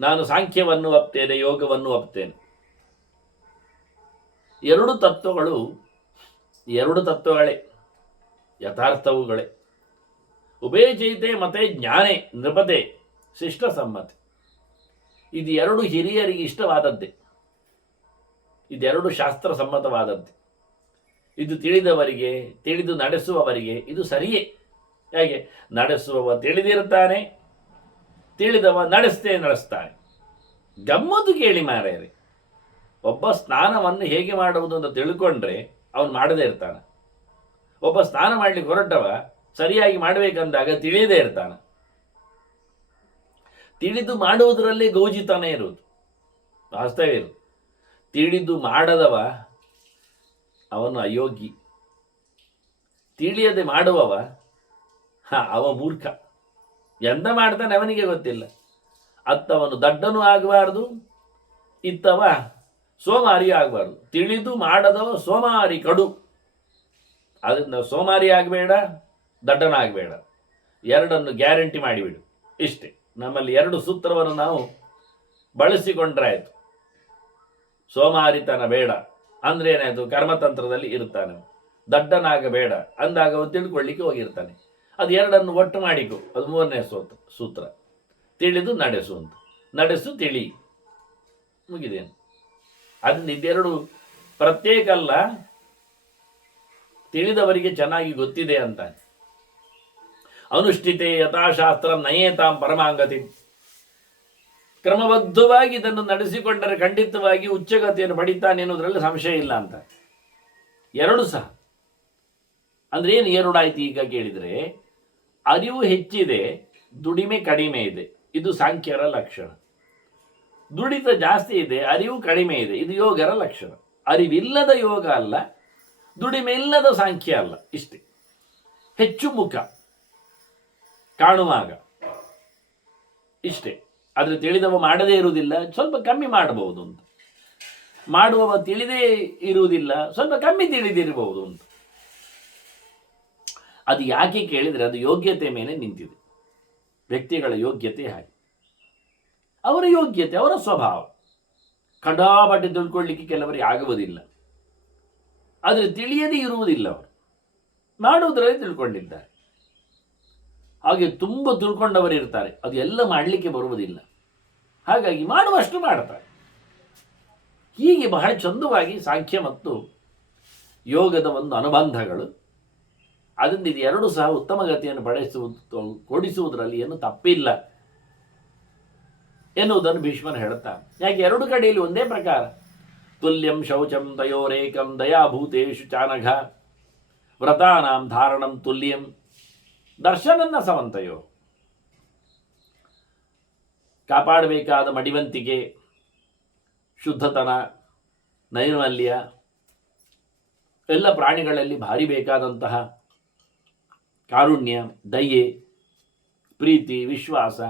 ನಾನು ಸಾಂಖ್ಯವನ್ನು ಒಪ್ತೇನೆ, ಯೋಗವನ್ನು ಒಪ್ತೇನೆ. ಎರಡು ತತ್ವಗಳೇ ಯಥಾರ್ಥವುಗಳೇ. ಉಭೇ ಚೈತೆ ಮತೆ ಜ್ಞಾನೇ ನೃಪತೆ ಶಿಷ್ಟ ಸಮ್ಮತಿ. ಇದು ಎರಡು ಹಿರಿಯರಿಗೆ ಇಷ್ಟವಾದದ್ದೇ, ಇದೆರಡು ಶಾಸ್ತ್ರ ಸಮ್ಮತವಾದದ್ದೇ. ಇದು ತಿಳಿದವರಿಗೆ, ತಿಳಿದು ನಡೆಸುವವರಿಗೆ ಇದು ಸರಿಯೇ. ಹೇಗೆ ನಡೆಸುವವ ತಿಳಿದಿರ್ತಾನೆ, ತಿಳಿದವ ನಡೆಸ್ತಾನೆ. ಗಮ್ಮತ್ತು ಕೇಳಿ ಮಾರ್ಯಾರೆ. ಒಬ್ಬ ಸ್ನಾನವನ್ನು ಹೇಗೆ ಮಾಡುವುದು ಅಂತ ತಿಳ್ಕೊಂಡ್ರೆ ಅವನು ಮಾಡದೇ ಇರ್ತಾನೆ. ಒಬ್ಬ ಸ್ನಾನ ಮಾಡ್ಲಿಕ್ಕೆ ಹೊರಟವ ಸರಿಯಾಗಿ ಮಾಡಬೇಕಂದಾಗ ತಿಳಿಯದೇ ಇರ್ತಾನೆ. ತಿಳಿದು ಮಾಡುವುದರಲ್ಲೇ ಗೌಜಿತನ ಇರುವುದು, ವಾಸ್ತವ ಇರುವುದು. ತಿಳಿದು ಮಾಡದವ ಅವನು ಅಯೋಗ್ಯ, ತಿಳಿಯದೆ ಮಾಡುವವ ಅವ ಮೂರ್ಖ. ಎಂತ ಮಾಡ್ತಾನೆ ಅವನಿಗೆ ಗೊತ್ತಿಲ್ಲ. ಅತ್ತವನು ದಡ್ಡನೂ ಆಗಬಾರ್ದು, ಇತ್ತವ ಸೋಮಾರಿ ಆಗಬಾರ್ದು. ತಿಳಿದು ಮಾಡದವ ಸೋಮಾರಿ ಕಡು. ಅದರಿಂದ ಸೋಮಾರಿ ಆಗಬೇಡ, ದಡ್ಡನಾಗಬೇಡ, ಎರಡನ್ನು ಗ್ಯಾರಂಟಿ ಮಾಡಿಬಿಡು. ಇಷ್ಟೇ. ನಮ್ಮಲ್ಲಿ ಎರಡು ಸೂತ್ರವನ್ನು ನಾವು ಬಳಸಿಕೊಂಡ್ರಾಯ್ತು. ಸೋಮಾರಿತನ ಬೇಡ ಅಂದ್ರೆ ಏನಾಯ್ತು, ಕರ್ಮತಂತ್ರದಲ್ಲಿ ಇರ್ತಾನೆ. ದಡ್ಡನಾಗಬೇಡ ಅಂದಾಗ ಅವನು ತಿಳ್ಕೊಳ್ಳಿಕ್ಕೆ ಹೋಗಿರ್ತಾನೆ. ಅದು ಎರಡನ್ನು ಒಟ್ಟು ಮಾಡಿಕೊ, ಅದು ಮೂರನೇ ಸೂತ್ರ. ತಿಳಿದು ನಡೆಸು ಅಂತ, ನಡೆಸು ತಿಳಿ, ಮುಗಿದೇನು. ಅದರಿಂದ ಇದೆರಡು ಪ್ರತ್ಯೇಕ ಅಲ್ಲ, ತಿಳಿದವರಿಗೆ ಚೆನ್ನಾಗಿ ಗೊತ್ತಿದೆ ಅಂತ. ಅನುಷ್ಠಿತೆ ಯಥಾಶಾಸ್ತ್ರ ನಯೇತಾಂ ಪರಮಾಂಗತಿ. ಕ್ರಮಬದ್ಧವಾಗಿ ಇದನ್ನು ನಡೆಸಿಕೊಂಡರೆ ಖಂಡಿತವಾಗಿ ಉಚ್ಚಗತಿಯನ್ನು ಪಡಿತಾನೆ ಎನ್ನುವುದರಲ್ಲಿ ಸಂಶಯ ಇಲ್ಲ ಅಂತ. ಎರಡು ಸಹ ಅಂದ್ರೆ ಏನು ಎರಡಾಯ್ತು ಈಗ ಕೇಳಿದರೆ, ಅರಿವು ಹೆಚ್ಚಿದೆ, ದುಡಿಮೆ ಕಡಿಮೆ ಇದೆ, ಇದು ಸಾಂಖ್ಯರ ಲಕ್ಷಣ. ದುಡಿತ ಜಾಸ್ತಿ ಇದೆ, ಅರಿವು ಕಡಿಮೆ ಇದೆ, ಇದು ಯೋಗರ ಲಕ್ಷಣ. ಅರಿವಿಲ್ಲದ ಯೋಗ ಅಲ್ಲ, ದುಡಿಮೆ ಇಲ್ಲದ ಸಾಂಖ್ಯ ಅಲ್ಲ, ಇಷ್ಟೇ. ಹೆಚ್ಚು ಮುಖ ಕಾಣುವಾಗ ಇಷ್ಟೇ. ಆದರೆ ತಿಳಿದವ ಮಾಡದೇ ಇರುವುದಿಲ್ಲ, ಸ್ವಲ್ಪ ಕಮ್ಮಿ ಮಾಡಬಹುದು ಅಂತ. ಮಾಡುವವ ತಿಳಿದೇ ಇರುವುದಿಲ್ಲ, ಸ್ವಲ್ಪ ಕಮ್ಮಿ ತಿಳಿದಿರಬಹುದು ಅಂತ. ಅದು ಯಾಕೆ ಕೇಳಿದರೆ ಅದು ಯೋಗ್ಯತೆ ಮೇಲೆ ನಿಂತಿದೆ. ವ್ಯಕ್ತಿಗಳ ಯೋಗ್ಯತೆ ಹಾಗೆ, ಅವರ ಯೋಗ್ಯತೆ, ಅವರ ಸ್ವಭಾವ. ಕಡಾಬಟ್ಟೆ ತಿಳ್ಕೊಳ್ಳಿಕ್ಕೆ ಕೆಲವರಿಗೆ ಆಗುವುದಿಲ್ಲ, ಆದರೆ ತಿಳಿಯದೇ ಇರುವುದಿಲ್ಲ. ಅವರು ಮಾಡುವುದರಲ್ಲಿ ತಿಳ್ಕೊಂಡಿದ್ದಾರೆ. ಹಾಗೆ ತುಂಬ ತಿಳ್ಕೊಂಡವರು ಇರ್ತಾರೆ, ಅದು ಎಲ್ಲ ಮಾಡಲಿಕ್ಕೆ ಬರುವುದಿಲ್ಲ. ಹಾಗಾಗಿ ಮಾಡುವಷ್ಟು ಮಾಡ್ತಾರೆ. ಹೀಗೆ ಬಹಳ ಚಂದವಾಗಿ ಸಾಂಖ್ಯ ಮತ್ತು ಯೋಗದ ಒಂದು ಅನುಬಂಧಗಳು. ಅದರಿಂದ ಇದು ಎರಡು ಸಹ ಉತ್ತಮ ಗತಿಯನ್ನು ಕೊಡಿಸುವುದರಲ್ಲಿ ಏನು ತಪ್ಪಿಲ್ಲ ಎನ್ನುವುದನ್ನು ಭೀಷ್ಮನು ಹೇಳುತ್ತಾನೆ. ಯಾಕೆ ಎರಡು ಕಡೆಯಲ್ಲಿ ಒಂದೇ ಪ್ರಕಾರ. ತುಲ್ಯಂ ಶೌಚಂ ತಯೋರೇಕಂ ದಯಾಭೂತೇಶು ಚಾನಘ ವ್ರತಾನಾಂ ಧಾರಣಂ ತುಲ್ಯಂ ದರ್ಶನನ್ನ ಸವಂತಯೋ. ಕಾಪಾಡಬೇಕಾದ ಮಡಿವಂತಿಕೆ, ಶುದ್ಧತನ, ನೈರ್ಮಲ್ಯ, ಎಲ್ಲ ಪ್ರಾಣಿಗಳಲ್ಲಿ ಭಾರಿ ಬೇಕಾದಂತಹ ಕಾರುಣ್ಯ, ದಯೆ, ಪ್ರೀತಿ, ವಿಶ್ವಾಸ,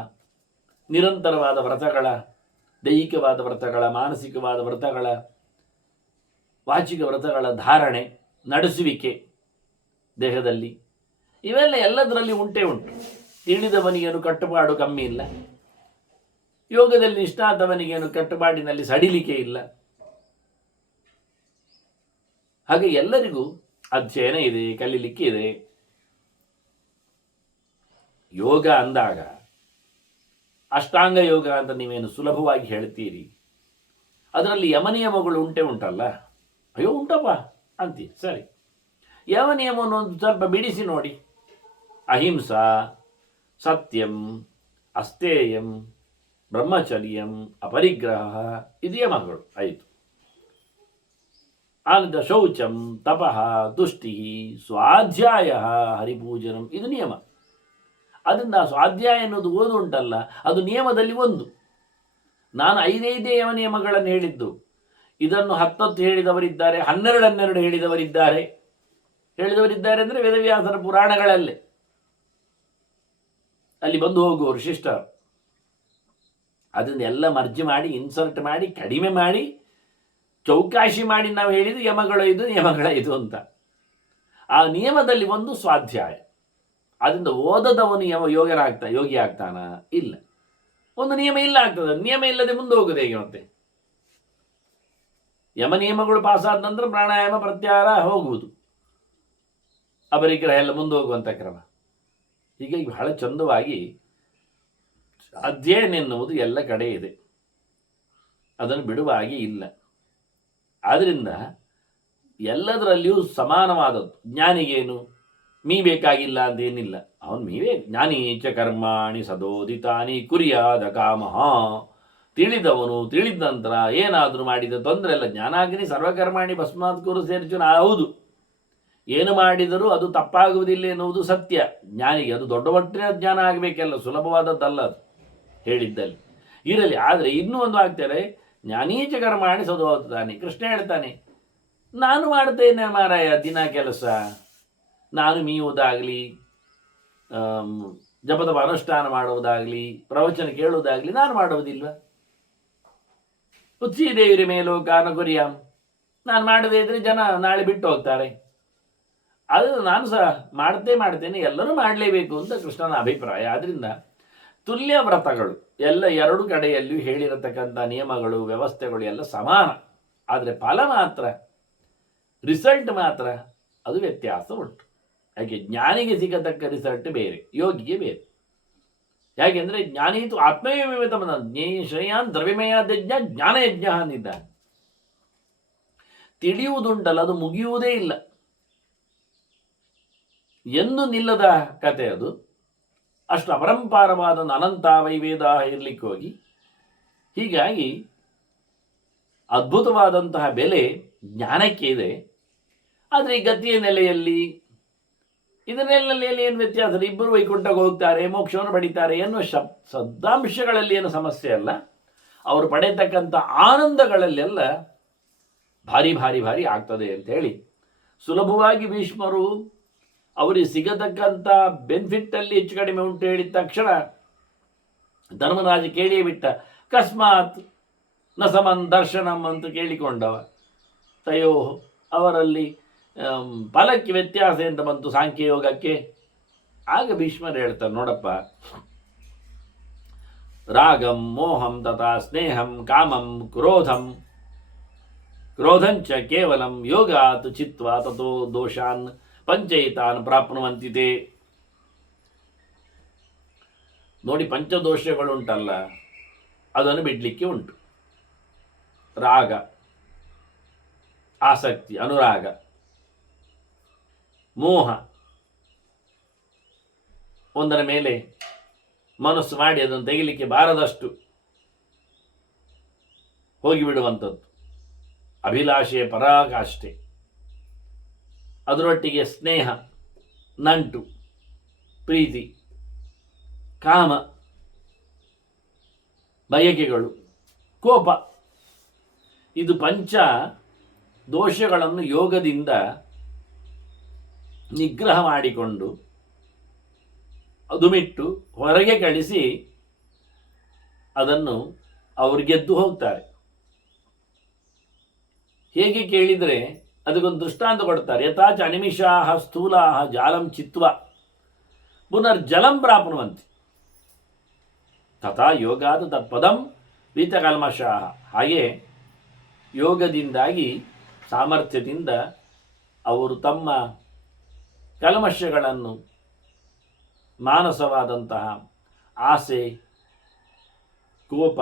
ನಿರಂತರವಾದ ವ್ರತಗಳ, ದೈಹಿಕವಾದ ವ್ರತಗಳ, ಮಾನಸಿಕವಾದ ವ್ರತಗಳ, ವಾಚಿಕ ವ್ರತಗಳ ಧಾರಣೆ, ನಡೆಸುವಿಕೆ ದೇಹದಲ್ಲಿ, ಇವೆಲ್ಲ ಎಲ್ಲದರಲ್ಲಿ ಉಂಟೇ ಉಂಟು. ತಿಳಿದವನಿಗೇನು ಕಟ್ಟುಪಾಡು ಕಮ್ಮಿ ಇಲ್ಲ, ಯೋಗದಲ್ಲಿ ನಿಷ್ಠಾತವನಿಗೇನು ಕಟ್ಟುಪಾಡಿನಲ್ಲಿ ಸಡಿಲಿಕೆ ಇಲ್ಲ. ಹಾಗೆ ಎಲ್ಲರಿಗೂ ಅಧ್ಯಯನ ಇದೆ, ಕಲೀಲಿಕ್ಕೆ ಇದೆ. ಯೋಗ ಅಂದಾಗ ಅಷ್ಟಾಂಗ ಯೋಗ ಅಂತ ನೀವೇನು ಸುಲಭವಾಗಿ ಹೇಳ್ತೀರಿ, ಅದರಲ್ಲಿ ಯಮನಿಯಮಗಳು ಉಂಟೇ ಉಂಟಲ್ಲ. ಅಯ್ಯೋ ಉಂಟಪ್ಪ ಅಂತೀ, ಸರಿ. ಯಮನಿಯಮವನ್ನು ಒಂದು ಸ್ವಲ್ಪ ಬಿಡಿಸಿ ನೋಡಿ. ಅಹಿಂಸಾ, ಸತ್ಯಂ, ಅಸ್ತೇಯಂ, ಬ್ರಹ್ಮಚರ್ಯಂ, ಅಪರಿಗ್ರಹ, ಇದು ಯಮಗಳು ಆಯಿತು. ಆನಂತರ ಶೌಚಂ, ತಪಃ, ತುಷ್ಟಿ, ಸ್ವಾಧ್ಯಾಯ, ಹರಿಪೂಜನಂ, ಇದು ನಿಯಮ. ಅದರಿಂದ ಸ್ವಾಧ್ಯಾಯ ಎನ್ನುವುದು ಓದು ಉಂಟಲ್ಲ, ಅದು ನಿಯಮದಲ್ಲಿ ಒಂದು. ನಾನು 5 ಯಮ ನಿಯಮಗಳನ್ನು ಹೇಳಿದ್ದು, ಇದನ್ನು 10 ಹೇಳಿದವರಿದ್ದಾರೆ, 12 ಹೇಳಿದವರಿದ್ದಾರೆ. ಅಂದರೆ ವೇದವ್ಯಾಸರ ಪುರಾಣಗಳಲ್ಲೇ ಅಲ್ಲಿ ಬಂದು ಹೋಗುವವರು ಶಿಷ್ಟರು. ಅದನ್ನು ಎಲ್ಲ ಮರ್ಜಿ ಮಾಡಿ, ಇನ್ಸರ್ಟ್ ಮಾಡಿ, ಕಡಿಮೆ ಮಾಡಿ, ಚೌಕಾಶಿ ಮಾಡಿ ನಾವು ಹೇಳಿದ್ದು ಯಮಗಳ ಇದು ಅಂತ. ಆ ನಿಯಮದಲ್ಲಿ ಒಂದು ಸ್ವಾಧ್ಯಾಯ. ಅದರಿಂದ ಓದದವನು ಯೋಗಿ ಆಗ್ತಾನ? ಇಲ್ಲ. ಒಂದು ನಿಯಮ ಇಲ್ಲ ಆಗ್ತದೆ, ನಿಯಮ ಇಲ್ಲದೆ ಮುಂದೆ ಹೋಗುದು ಹೇಗೆ ಮತ್ತೆ? ಯಮ ನಿಯಮಗಳು ಪಾಸಾದ ನಂತರ ಪ್ರಾಣಾಯಾಮ, ಪ್ರತ್ಯಾಹಾರ ಹೋಗುವುದು, ಅಪರಿಗ್ರಹ ಎಲ್ಲ ಮುಂದೆ ಹೋಗುವಂಥ ಕ್ರಮ. ಹೀಗಾಗಿ ಬಹಳ ಚಂದವಾಗಿ ಅಧ್ಯಯನ ಎನ್ನುವುದು ಎಲ್ಲ ಕಡೆ ಇದೆ, ಅದನ್ನು ಬಿಡುವ ಹಾಗೆ ಇಲ್ಲ. ಆದ್ದರಿಂದ ಎಲ್ಲದರಲ್ಲಿಯೂ ಸಮಾನವಾದದ್ದು. ಜ್ಞಾನಿಗೇನು ಮೀ ಬೇಕಾಗಿಲ್ಲ ಅಂತೇನಿಲ್ಲ, ಅವನು ಮೀವೇ. ಜ್ಞಾನೀಚ ಕರ್ಮಾಣಿ ಸದೋದಿತಾನಿ ಕುರಿಯಾದ ಕಾಮಃ. ತಿಳಿದವನು ತಿಳಿದ ನಂತರ ಏನಾದರೂ ಮಾಡಿದ ತೊಂದರೆ ಇಲ್ಲ. ಜ್ಞಾನಾಗ್ನಿ ಸರ್ವಕರ್ಮಾಣಿ ಭಸ್ಮಾತ್ ಕುರು ಸೇರ್ಜುನ. ಹೌದು, ಏನು ಮಾಡಿದರೂ ಅದು ತಪ್ಪಾಗುವುದಿಲ್ಲ ಎನ್ನುವುದು ಸತ್ಯ. ಜ್ಞಾನಿಗೆ ಅದು ದೊಡ್ಡ ಮಟ್ಟಿನ ಜ್ಞಾನ ಆಗಬೇಕಲ್ಲ, ಸುಲಭವಾದದ್ದಲ್ಲ ಅದು ಹೇಳಿದ್ದಲ್ಲಿ ಇರಲಿ. ಆದರೆ ಇನ್ನೂ ಒಂದು ಆಗ್ತಾರೆ, ಜ್ಞಾನೀಚ ಕರ್ಮಾಣಿ ಸದೋದಿತಾನಿ. ಕೃಷ್ಣ ಹೇಳ್ತಾನೆ, ನಾನು ಮಾಡ್ತೇನೆ ಮಾರಾಯ ದಿನ ಕೆಲಸ, ನಾನು ಮೀಯುವುದಾಗಲಿ, ಜಪದ ಅನುಷ್ಠಾನ ಮಾಡುವುದಾಗಲಿ, ಪ್ರವಚನ ಕೇಳುವುದಾಗಲಿ ನಾನು ಮಾಡುವುದಿಲ್ವ? ಉತ್ಸೀದೇವಿರ ಮೇಲೋಕಾನ ಕುರಿಯಾಂ. ನಾನು ಮಾಡದೇ ಇದ್ರೆ ಜನ ನಾಳೆ ಬಿಟ್ಟು ಹೋಗ್ತಾರೆ. ಅದು ನಾನು ಸಹ ಮಾಡ್ತೇನೆ, ಎಲ್ಲರೂ ಮಾಡಲೇಬೇಕು ಅಂತ ಕೃಷ್ಣನ ಅಭಿಪ್ರಾಯ. ಆದ್ರಿಂದ ತುಲ್ಯ ವ್ರತಗಳು ಎಲ್ಲ ಎರಡು ಕಡೆಯಲ್ಲಿಯೂ ಹೇಳಿರತಕ್ಕಂಥ ನಿಯಮಗಳು, ವ್ಯವಸ್ಥೆಗಳು ಎಲ್ಲ ಸಮಾನ. ಆದರೆ ಫಲ ಮಾತ್ರ, ರಿಸಲ್ಟ್ ಮಾತ್ರ ಅದು ವ್ಯತ್ಯಾಸ ಉಂಟು. ಯಾಕೆ? ಜ್ಞಾನಿಗೆ ಸಿಗತಕ್ಕ ರಿಸಲ್ಟ್ ಬೇರೆ, ಯೋಗಿಗೆ ಬೇರೆ. ಯಾಕೆಂದ್ರೆ ಜ್ಞಾನೀತು ಆತ್ಮೀಯತಮನ ಜ್ಞೇಯಶ್ರೇಯಾನ್ ದ್ರವ್ಯಮಯಾದ್ಯಜ್ಞ ಜ್ಞಾನಯಜ್ಞ ಅಂದಿದ್ದಾನೆ. ತಿಳಿಯುವುದುಂಟಲ್ಲ, ಅದು ಮುಗಿಯುವುದೇ ಇಲ್ಲ, ಎಂದು ನಿಲ್ಲದ ಕತೆ ಅದು. ಅಷ್ಟು ಅಪರಂಪಾರವಾದ ಅನಂತ ವೈವೇದ ಇರ್ಲಿಕ್ಕೆ ಹೋಗಿ ಹೀಗಾಗಿ ಅದ್ಭುತವಾದಂತಹ ಬೆಲೆ ಜ್ಞಾನಕ್ಕೆ ಇದೆ. ಆದರೆ ಈ ಗತಿಯ ನೆಲೆಯಲ್ಲಿ ಇದರ ನೆಲೆಯಲ್ಲಿ ಏನು ವ್ಯತ್ಯಾಸ? ಇಬ್ಬರು ವೈಕುಂಠಕ್ಕೆ ಹೋಗ್ತಾರೆ, ಮೋಕ್ಷವನ್ನು ಪಡಿತಾರೆ ಎನ್ನುವ ಸದ್ದಾಂಶಗಳಲ್ಲಿ ಏನು ಸಮಸ್ಯೆ ಅಲ್ಲ. ಅವರು ಪಡೆಯತಕ್ಕಂಥ ಆನಂದಗಳಲ್ಲೆಲ್ಲ ಭಾರಿ ಭಾರಿ ಭಾರಿ ಆಗ್ತದೆ ಅಂತ ಹೇಳಿ ಸುಲಭವಾಗಿ ಭೀಷ್ಮರು ಅವರಿಗೆ ಸಿಗತಕ್ಕಂಥ ಬೆನಿಫಿಟ್ಟಲ್ಲಿ ಹೆಚ್ಚು ಕಡಿಮೆ ಉಂಟು ಹೇಳಿದ ತಕ್ಷಣ ಧರ್ಮರಾಜ ಕೇಳಿಯೇ ಬಿಟ್ಟ. ಅಕಸ್ಮಾತ್ ನ ಸಮನ್ ದರ್ಶನಂ ಅಂತ ಕೇಳಿಕೊಂಡವ. ತಯೋ ಅವರಲ್ಲಿ ಫಲಕ್ಕೆ ವ್ಯತ್ಯಾಸ ಅಂತ ಬಂತು ಸಾಂಖ್ಯಯೋಗಕ್ಕೆ. ಆಗ ಭೀಷ್ಮರು ಹೇಳ್ತಾರೆ, ನೋಡಪ್ಪ, ರಾಗಂ ಮೋಹಂ ತಥಾ ಸ್ನೇಹಂ ಕಾಮಂ ಕ್ರೋಧಂಚ ಕೇವಲಂ ಯೋಗಾತ್ ಚಿತ್ವಾ ತಥೋ ದೋಷಾನ್ ಪಂಚೈತಾನ್ ಪ್ರಾಪ್ನುವಂತಿದೆ. ನೋಡಿ, ಪಂಚದೋಷಗಳುಂಟಲ್ಲ, ಅದನ್ನು ಬಿಡಲಿಕ್ಕೆ ಉಂಟು. ರಾಗ, ಆಸಕ್ತಿ, ಅನುರಾಗ, ಮೋಹ, ಒಂದರ ಮೇಲೆ ಮನಸ್ಸು ಮಾಡಿ ಅದನ್ನು ತೆಗಿಲಿಕ್ಕೆ ಬಾರದಷ್ಟು ಹೋಗಿಬಿಡುವಂಥದ್ದು, ಅಭಿಲಾಷೆಯ ಪರಾಕಾಷ್ಠೆ. ಅದರೊಟ್ಟಿಗೆ ಸ್ನೇಹ, ನಂಟು, ಪ್ರೀತಿ, ಕಾಮ, ಬಯಕೆಗಳು, ಕೋಪ. ಇದು ಪಂಚ ದೋಷಗಳನ್ನು ಯೋಗದಿಂದ ನಿಗ್ರಹ ಮಾಡಿಕೊಂಡು ಅದು ಬಿಟ್ಟು ಹೊರಗೆ ಕಳಿಸಿ ಅದನ್ನು ಅವರು ಗೆದ್ದು ಹೋಗ್ತಾರೆ. ಹೇಗೆ ಕೇಳಿದರೆ ಅದಕ್ಕೊಂದು ದೃಷ್ಟಾಂತ ಕೊಡ್ತಾರೆ. ಯಥಾಚ ಅನಿಮಿಷಾಹ ಸ್ಥೂಲಾಹ ಜಾಲಂ ಚಿತ್ವ ಪುನರ್ಜಲಂ ಪ್ರಾಪ್ನುವಂತಿ ತಥಾ ಯೋಗಾದ ತತ್ಪದಂ ವೀತಕಲ್ಮಷಾಹ. ಹಾಗೆ ಯೋಗದಿಂದಾಗಿ, ಸಾಮರ್ಥ್ಯದಿಂದ ಅವರು ತಮ್ಮ ಕಲ್ಮಶಗಳನ್ನು, ಮಾನಸವಾದಂತಹ ಆಸೆ, ಕೋಪ,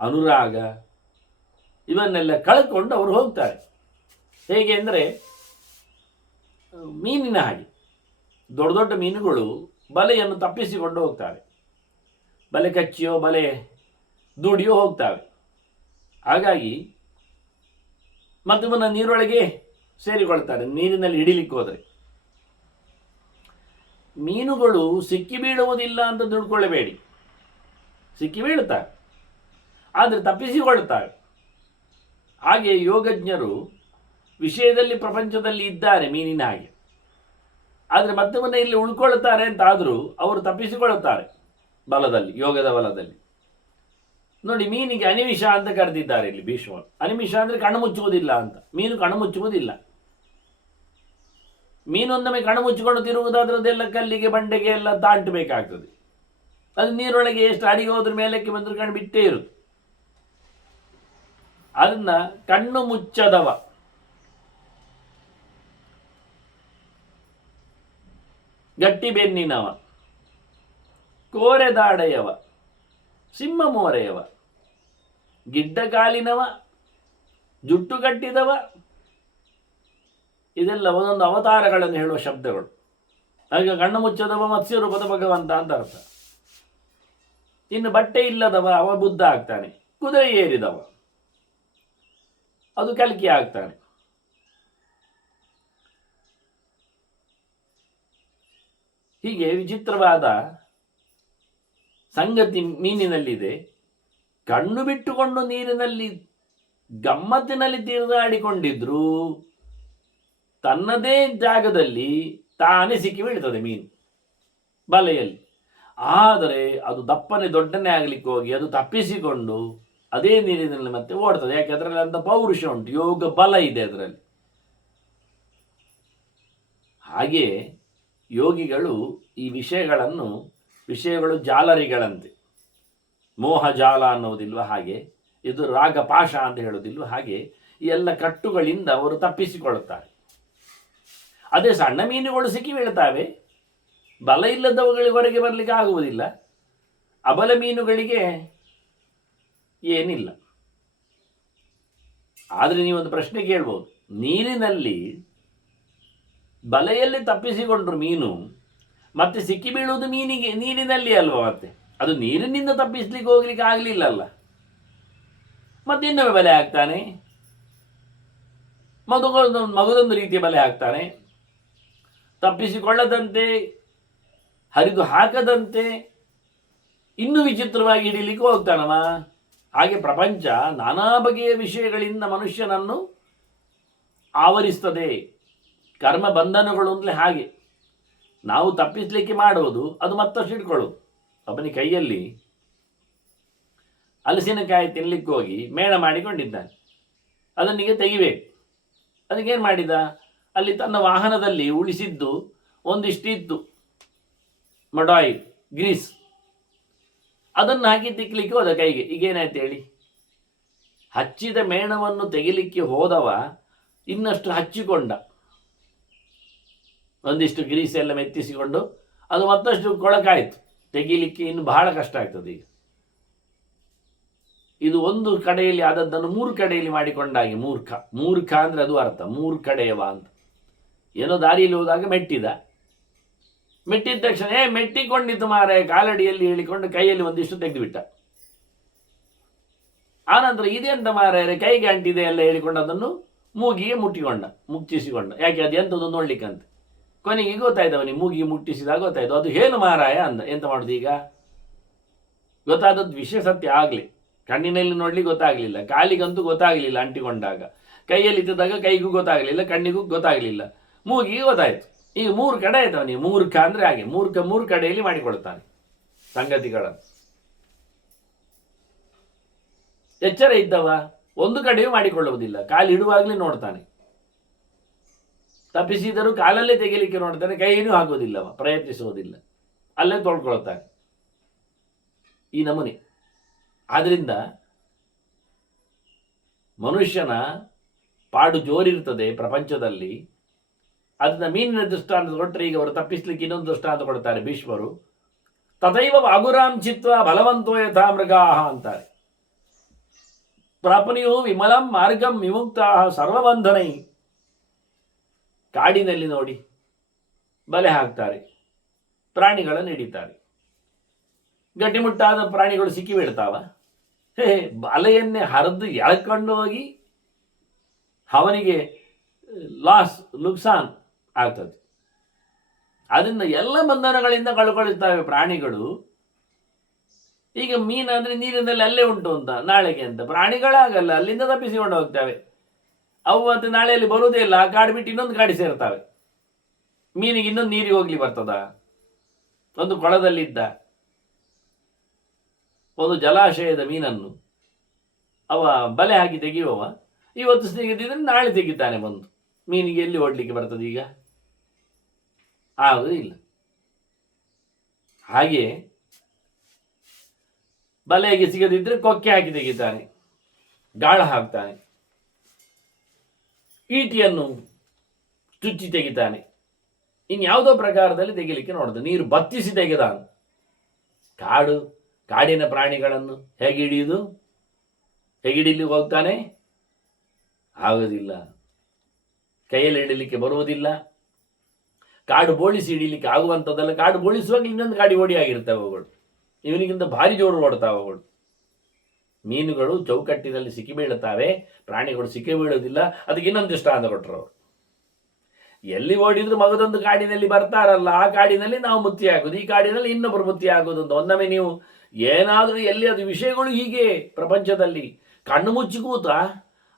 ಅನುರಾಗ ಇವನ್ನೆಲ್ಲ ಕಳ್ಕೊಂಡು ಅವರು ಹೋಗ್ತಾರೆ. ಹೇಗೆ ಅಂದರೆ ಮೀನಿನ ಹಾಗೆ. ದೊಡ್ಡ ದೊಡ್ಡ ಮೀನುಗಳು ಬಲೆಯನ್ನು ತಪ್ಪಿಸಿಕೊಂಡು ಹೋಗ್ತವೆ, ಬಲೆ ಕಚ್ಚಿಯೋ ಬಲೆ ದುಡಿಯೋ ಹೋಗ್ತವೆ. ಹಾಗಾಗಿ ಮತ್ತು ಇವನ್ನ ನೀರೊಳಗೆ ಸೇರಿಕೊಳ್ತಾರೆ, ನೀರಿನಲ್ಲಿ ಹಿಡಿಲಿಕ್ಕೆ ಹೋದರೆ. ಮೀನುಗಳು ಸಿಕ್ಕಿ ಬೀಳುವುದಿಲ್ಲ ಅಂತ ತಿಳ್ಕೊಳ್ಳಬೇಡಿ, ಸಿಕ್ಕಿ ಬೀಳುತ್ತಾರೆ, ಆದರೆ ತಪ್ಪಿಸಿಕೊಳ್ತಾರೆ. ಹಾಗೆ ಯೋಗಜ್ಞರು ವಿಷಯದಲ್ಲಿ ಪ್ರಪಂಚದಲ್ಲಿ ಇದ್ದಾರೆ ಮೀನಿನ ಹಾಗೆ, ಆದರೆ ಮತ್ತೊಮ್ಮೆ ಇಲ್ಲಿ ಉಳ್ಕೊಳ್ತಾರೆ ಅಂತಾದರೂ ಅವರು ತಪ್ಪಿಸಿಕೊಳ್ಳುತ್ತಾರೆ ಬಲದಲ್ಲಿ, ಯೋಗದ ಬಲದಲ್ಲಿ. ನೋಡಿ, ಮೀನಿಗೆ ಅನಿಮಿಷ ಅಂತ ಕರೆದಿದ್ದಾರೆ ಇಲ್ಲಿ ಭೀಷ್ಮರು. ಅನಿಮಿಷ ಅಂದರೆ ಕಣ್ಣು ಮುಚ್ಚುವುದಿಲ್ಲ ಅಂತ. ಮೀನು ಕಣ್ಣು ಮುಚ್ಚುವುದಿಲ್ಲ. ಮೀನೊಂದೊಮ್ಮೆ ಕಣ್ಣು ಮುಚ್ಚಿಕೊಂಡು ತಿರುಗುವುದಾದ್ರೆ ಅದೆಲ್ಲ ಕಲ್ಲಿಗೆ ಬಂಡೆಗೆ ಎಲ್ಲ ದಾಟಬೇಕಾಗ್ತದೆ. ಅದು ನೀರೊಳಗೆ ಎಷ್ಟು ಅಡಿಗೆ ಹೋದ್ರ ಮೇಲಕ್ಕೆ ಬಂದರೂ ಕಣ್ಣು ಬಿಟ್ಟೇ ಇರುತ್ತೆ. ಅದನ್ನ ಕಣ್ಣು ಮುಚ್ಚದವ, ಗಟ್ಟಿ ಬೆನ್ನಿನವ, ಕೋರೆದಾಡೆಯವ, ಸಿಂಹ ಮೋರೆಯವ, ಗಿಡ್ಡ ಕಾಲಿನವ, ಜುಟ್ಟು ಕಟ್ಟಿದವ, ಇದೆಲ್ಲ ಒಂದೊಂದು ಅವತಾರಗಳನ್ನು ಹೇಳುವ ಶಬ್ದಗಳು. ಹಾಗೆ ಕಣ್ಣು ಮುಚ್ಚದವ ಮತ್ಸ್ಯ ರೂಪದ ಭಗವಂತ ಅಂತ ಅರ್ಥ. ಇನ್ನು ಬಟ್ಟೆ ಇಲ್ಲದವ ಅವ ಬುದ್ಧ ಆಗ್ತಾನೆ, ಕುದುರೆ ಏರಿದವ ಅದು ಕಲ್ಕಿ ಆಗ್ತಾನೆ. ಹೀಗೆ ವಿಚಿತ್ರವಾದ ಸಂಗತಿ ಮೀನಿನಲ್ಲಿದೆ. ಕಣ್ಣು ಬಿಟ್ಟುಕೊಂಡು ನೀರಿನಲ್ಲಿ ಗಮ್ಮತ್ತಿನಲ್ಲಿ ತಿರುಗಾಡಿಕೊಂಡಿದ್ರು ತನ್ನದೇ ಜಾಗದಲ್ಲಿ ತಾನೇ ಸಿಕ್ಕಿ ಬೀಳ್ತದೆ ಮೀನು ಬಲೆಯಲ್ಲಿ. ಆದರೆ ಅದು ದಪ್ಪನೆ ದೊಡ್ಡನೆ ಆಗಲಿಕ್ಕೆ ಹೋಗಿ ಅದು ತಪ್ಪಿಸಿಕೊಂಡು ಅದೇ ನೀರಿನಲ್ಲಿ ಮತ್ತೆ ಓಡ್ತದೆ. ಯಾಕೆ? ಅದರಲ್ಲಿ ಅಂತ ಪೌರುಷ ಉಂಟು, ಯೋಗ ಬಲ ಇದೆ ಅದರಲ್ಲಿ. ಹಾಗೆ ಯೋಗಿಗಳು ಈ ವಿಷಯಗಳು ಜಾಲರಿಗಳಂತೆ. ಮೋಹ ಜಾಲ ಅನ್ನೋದಿಲ್ವ ಹಾಗೆ, ಇದು ರಾಗಪಾಶ ಅಂತ ಹೇಳೋದಿಲ್ವ ಹಾಗೆ, ಈ ಎಲ್ಲ ಕಟ್ಟುಗಳಿಂದ ಅವರು ತಪ್ಪಿಸಿಕೊಳ್ಳುತ್ತಾರೆ. ಅದೇ ಸಣ್ಣ ಮೀನುಗಳು ಸಿಕ್ಕಿ ಬೀಳ್ತಾವೆ, ಬಲ ಇಲ್ಲದವುಗಳಿಗೆ ಹೊರಗೆ ಬರಲಿಕ್ಕೆ ಆಗುವುದಿಲ್ಲ. ಅಬಲ ಮೀನುಗಳಿಗೆ ಏನಿಲ್ಲ. ಆದರೆ ನೀವೊಂದು ಪ್ರಶ್ನೆ ಕೇಳ್ಬೋದು, ನೀರಿನಲ್ಲಿ ಬಲೆಯಲ್ಲಿ ತಪ್ಪಿಸಿಕೊಂಡ್ರು ಮೀನು ಮತ್ತೆ ಸಿಕ್ಕಿ ಬೀಳುವುದು ನೀರಿನಲ್ಲಿ ಅಲ್ವಾ? ಮತ್ತೆ ಅದು ನೀರಿನಿಂದ ತಪ್ಪಿಸ್ಲಿಕ್ಕೆ ಹೋಗ್ಲಿಕ್ಕೆ ಆಗಲಿಲ್ಲಲ್ಲ, ಮತ್ತಿನ್ನೊಮ್ಮೆ ಬಲೆ ಹಾಕ್ತಾನೆ, ಮಗದೊಂದು ರೀತಿಯ ಬಲೆ ಹಾಕ್ತಾನೆ. ತಪ್ಪಿಸಿಕೊಳ್ಳದಂತೆ, ಹರಿದು ಹಾಕದಂತೆ ಇನ್ನೂ ವಿಚಿತ್ರವಾಗಿ ಹಿಡಿಲಿಕ್ಕೆ ಹೋಗ್ತಾನವ. ಹಾಗೆ ಪ್ರಪಂಚ ನಾನಾ ಬಗೆಯ ವಿಷಯಗಳಿಂದ ಮನುಷ್ಯನನ್ನು ಆವರಿಸ್ತದೆ. ಕರ್ಮ ಬಂಧನಗಳು ಅಂತಲೇ ಹಾಗೆ. ನಾವು ತಪ್ಪಿಸಲಿಕ್ಕೆ ಮಾಡುವುದು, ಅದು ಮತ್ತಷ್ಟು ಇಟ್ಕೊಳ್ಳೋದು. ಒಬ್ಬನ ಕೈಯಲ್ಲಿ ಹಲಸಿನಕಾಯಿ ತಿನ್ನಲಿಕ್ಕೆ ಹೋಗಿ ಮೇಣ ಮಾಡಿಕೊಂಡಿದ್ದಾನೆ, ಅದನ್ನಿಗೆ ತೆಗಿಬೇಕು. ಅದಕ್ಕೇನು ಮಾಡಿದ, ಅಲ್ಲಿ ತನ್ನ ವಾಹನದಲ್ಲಿ ಉಳಿಸಿದ್ದು ಒಂದಿಷ್ಟಿತ್ತು ಮಡಾಯಿ ಗ್ರೀಸ್, ಅದನ್ನು ಹಾಕಿ ತಿಕ್ಕಲಿಕ್ಕೆ ಹೋದ ಕೈಗೆ. ಈಗೇನಾಯ್ತು ಹೇಳಿ, ಹಚ್ಚಿದ ಮೇಣವನ್ನು ತೆಗಿಲಿಕ್ಕೆ ಹೋದವ ಇನ್ನಷ್ಟು ಹಚ್ಚಿಕೊಂಡ, ಒಂದಿಷ್ಟು ಗ್ರೀಸ್ ಎಲ್ಲ ಮೆತ್ತಿಸಿಕೊಂಡು ಅದು ಮತ್ತಷ್ಟು ಕೊಳಕಾಯಿತು. ತೆಗಿಲಿಕ್ಕೆ ಇನ್ನು ಬಹಳ ಕಷ್ಟ ಆಗ್ತದೆ. ಈಗ ಇದು ಒಂದು ಕಡೆಯಲ್ಲಿ ಆದದ್ದನ್ನು 3 ಕಡೆಯಲ್ಲಿ ಮಾಡಿಕೊಂಡಾಗಿ ಮೂರ್ಖ ಅಂದರೆ ಅದು ಅರ್ಥ, 3 ಕಡೆಯವ ಅಂತ. ಏನೋ ದಾರಿಯಲ್ಲಿ ಹೋದಾಗ ಮೆಟ್ಟಿದ ತಕ್ಷಣ ಮೆಟ್ಟಿಕೊಂಡಿದ್ದು ಮಾರೆ ಕಾಲಡಿಯಲ್ಲಿ ಹೇಳಿಕೊಂಡು ಕೈಯಲ್ಲಿ ಒಂದಿಷ್ಟು ತೆಗೆದುಬಿಟ್ಟ. ಆನಂತರ ಇದೆಂತ ಮಾರಾಯರೆ ಕೈಗೆ ಅಂಟಿದೆ ಎಲ್ಲ ಹೇಳಿಕೊಂಡು ಅದನ್ನು ಮೂಗಿಗೆ ಮುಟ್ಟಿಸಿಕೊಂಡ. ಯಾಕೆ ಅದು ಎಂಥದ್ದು ನೋಡ್ಲಿಕ್ಕಂತ. ಕೊನೆಗೆ ಗೊತ್ತಾಯ್ತು ಅವನಿಗೆ, ಮೂಗಿಗೆ ಮುಟ್ಟಿಸಿದಾಗ ಗೊತ್ತಾಯ್ತು ಅದು ಏನು ಮಾರಾಯ ಅಂದ. ಎಂತ ಮಾಡುದು ಈಗ, ಗೊತ್ತಾದದ್ದು ವಿಷಯ ಸತ್ಯ ಆಗಲಿ, ಕಣ್ಣಿನಲ್ಲಿ ನೋಡ್ಲಿಕ್ಕೆ ಗೊತ್ತಾಗಲಿಲ್ಲ, ಕಾಲಿಗಂತೂ ಗೊತ್ತಾಗಲಿಲ್ಲ, ಅಂಟಿಕೊಂಡಾಗ ಕೈಯಲ್ಲಿ ಇದ್ದಾಗ ಕೈಗೂ ಗೊತ್ತಾಗಲಿಲ್ಲ, ಕಣ್ಣಿಗೂ ಗೊತ್ತಾಗಲಿಲ್ಲ, ಮೂಗಿಗೆ ಗೊತ್ತಾಯ್ತು. ಈಗ 3 ಕಡೆ ಆಯ್ತು ಅವನಿಗೆ. ಮೂರ್ಖ ಅಂದರೆ ಹಾಗೆ, 3 ಕಡೆಯಲ್ಲಿ ಮಾಡಿಕೊಳ್ತಾನೆ ಸಂಗತಿಗಳನ್ನು. ಎಚ್ಚರ ಇದ್ದವ ಒಂದು ಕಡೆಯೂ ಮಾಡಿಕೊಳ್ಳುವುದಿಲ್ಲ, ಕಾಲಿಡುವಾಗಲೇ ನೋಡ್ತಾನೆ. ತಪ್ಪಿಸಿದರೂ ಕಾಲಲ್ಲೇ ತೆಗಿಲಿಕ್ಕೆ ನೋಡ್ತಾನೆ, ಕೈಯೂ ಹಾಕುವುದಿಲ್ಲ, ಪ್ರಯತ್ನಿಸುವುದಿಲ್ಲ, ಅಲ್ಲೇ ತೊಳ್ಕೊಳ್ತಾನೆ. ಈ ನಮೂನೆ. ಆದ್ರಿಂದ ಮನುಷ್ಯನ ಪಾಡು ಜೋರಿರ್ತದೆ ಪ್ರಪಂಚದಲ್ಲಿ. ಅದನ್ನ ಮೀನಿನ ದೃಷ್ಟಾಂತ ಕೊಟ್ಟರೆ, ಈಗ ಅವರು ತಪ್ಪಿಸ್ಲಿಕ್ಕೆ ಇನ್ನೊಂದು ದೃಷ್ಟಾಂತ ಕೊಡ್ತಾರೆ ಭೀಷ್ಮರು. ತಥೈವ ವಾಗುರಾಂ ಚಿತ್ವ ಬಲವಂತೋ ಯಥಾ ಮೃಗಾಹ ಅಂತಾರೆ. ಪ್ರಾಪನಿಯು ವಿಮಲಂ ಮಾರ್ಗಂ ವಿಮುಕ್ತ ಸರ್ವಬಂಧನೈ. ಕಾಡಿನಲ್ಲಿ ನೋಡಿ ಬಲೆ ಹಾಕ್ತಾರೆ, ಪ್ರಾಣಿಗಳನ್ನು ಹಿಡಿತಾರೆ. ಗಟ್ಟಿಮುಟ್ಟಾದ ಪ್ರಾಣಿಗಳು ಸಿಕ್ಕಿ ಬೀಳ್ತಾವ. ಬಲೆಯನ್ನೇ ಹರಿದು ಎಳ್ಕೊಂಡು ಹೋಗಿ ಅವನಿಗೆ ನುಕ್ಸಾನ್ ಆಗ್ತದೆ. ಅದರಿಂದ ಎಲ್ಲ ಬಂಧನಗಳಿಂದ ಕಳ್ಕೊಳ್ತವೆ ಪ್ರಾಣಿಗಳು. ಈಗ ಮೀನಾದ್ರೆ ನೀರಿನಲ್ಲಿ ಅಲ್ಲೇ ಉಂಟು ಅಂತ ನಾಳೆಗೆ ಅಂತ, ಪ್ರಾಣಿಗಳಾಗಲ್ಲ, ಅಲ್ಲಿಂದ ತಪ್ಪಿಸಿಕೊಂಡು ಹೋಗ್ತವೆ. ಅವು ಮತ್ತೆ ನಾಳೆಯಲ್ಲಿ ಬರುವುದೇ ಇಲ್ಲ, ಆ ಕಾಡು ಬಿಟ್ಟು ಇನ್ನೊಂದು ಕಾಡಿ ಸೇರ್ತವೆ. ಮೀನಿಗೆ ಇನ್ನೊಂದು ನೀರಿಗೆ ಹೋಗ್ಲಿ ಬರ್ತದ? ಒಂದು ಕೊಳದಲ್ಲಿದ್ದ ಒಂದು ಜಲಾಶಯದ ಮೀನನ್ನು ಅವ ಬಲೆ ಹಾಕಿ ತೆಗೆಯುವವ ಇವತ್ತು ತೆಗೆದಿದ್ರೆ ನಾಳೆ ತೆಗಿತಾನೆ ಬಂದು. ಮೀನಿಗೆ ಎಲ್ಲಿ ಓಡ್ಲಿಕ್ಕೆ ಬರ್ತದೆ ಈಗ? ಆಗುವುದಿಲ್ಲ. ಹಾಗೆ ಬಲೆಗೆ ಸಿಗದಿದ್ರೆ ಕೊಕ್ಕೆ ಹಾಕಿ ತೆಗಿತಾನೆ, ಗಾಳ ಹಾಕ್ತಾನೆ, ಈಟಿಯನ್ನು ಚುಚ್ಚಿ ತೆಗಿತಾನೆ, ಇನ್ಯಾವುದೋ ಪ್ರಕಾರದಲ್ಲಿ ತೆಗಿಲಿಕ್ಕೆ ನೋಡ್ತಾನೆ. ನೀರು ಬತ್ತಿಸಿ ತೆಗೆದಾನು. ಕಾಡಿನ ಪ್ರಾಣಿಗಳನ್ನು ಹೇಗೆ ಹಿಡಿಯುವುದು? ಹೇಗೆ ಹಿಡಿಲಿಕ್ಕೆ ಹೋಗ್ತಾನೆ? ಆಗೋದಿಲ್ಲ, ಕೈಯಲ್ಲಿ ಹಿಡಲಿಕ್ಕೆ ಬರುವುದಿಲ್ಲ. ಕಾಡು ಬೋಳಿಸಿ ಹಿಡಿಲಿಕ್ಕೆ ಆಗುವಂಥದ್ದಲ್ಲ. ಕಾಡು ಬೋಳಿಸುವಾಗ ಇನ್ನೊಂದು ಗಾಡಿ ಓಡಿ ಆಗಿರ್ತವೆ ಅವುಗಳು, ಇವನಿಗಿಂತ ಭಾರಿ ಜೋರು ಓಡ್ತಾವೆ ಅವುಗಳು. ಮೀನುಗಳು ಚೌಕಟ್ಟಿನಲ್ಲಿ ಸಿಕ್ಕಿ ಬೀಳುತ್ತವೆ, ಪ್ರಾಣಿಗಳು ಸಿಕ್ಕಿ ಬೀಳೋದಿಲ್ಲ. ಅದಕ್ಕೆ ಇನ್ನೊಂದು ದೃಷ್ಟಾಂತ ಕೊಟ್ಟರು ಅವರು. ಎಲ್ಲಿ ಓಡಿದ್ರು ಮಗದೊಂದು ಕಾಡಿನಲ್ಲಿ ಬರ್ತಾರಲ್ಲ, ಆ ಕಾಡಿನಲ್ಲಿ ನಾವು ಮುತ್ತಿ ಆಗೋದು, ಈ ಕಾಡಿನಲ್ಲಿ ಇನ್ನೊಬ್ಬರು ಮುತ್ತಿ ಆಗೋದು ಅಂತ. ಒಮ್ಮೆ ನೀವು ಏನಾದರೂ ಎಲ್ಲಿ ಅದು ವಿಷಯಗಳು ಹೀಗೆ ಪ್ರಪಂಚದಲ್ಲಿ ಕಣ್ಣು ಮುಚ್ಚಿ ಕೂತ,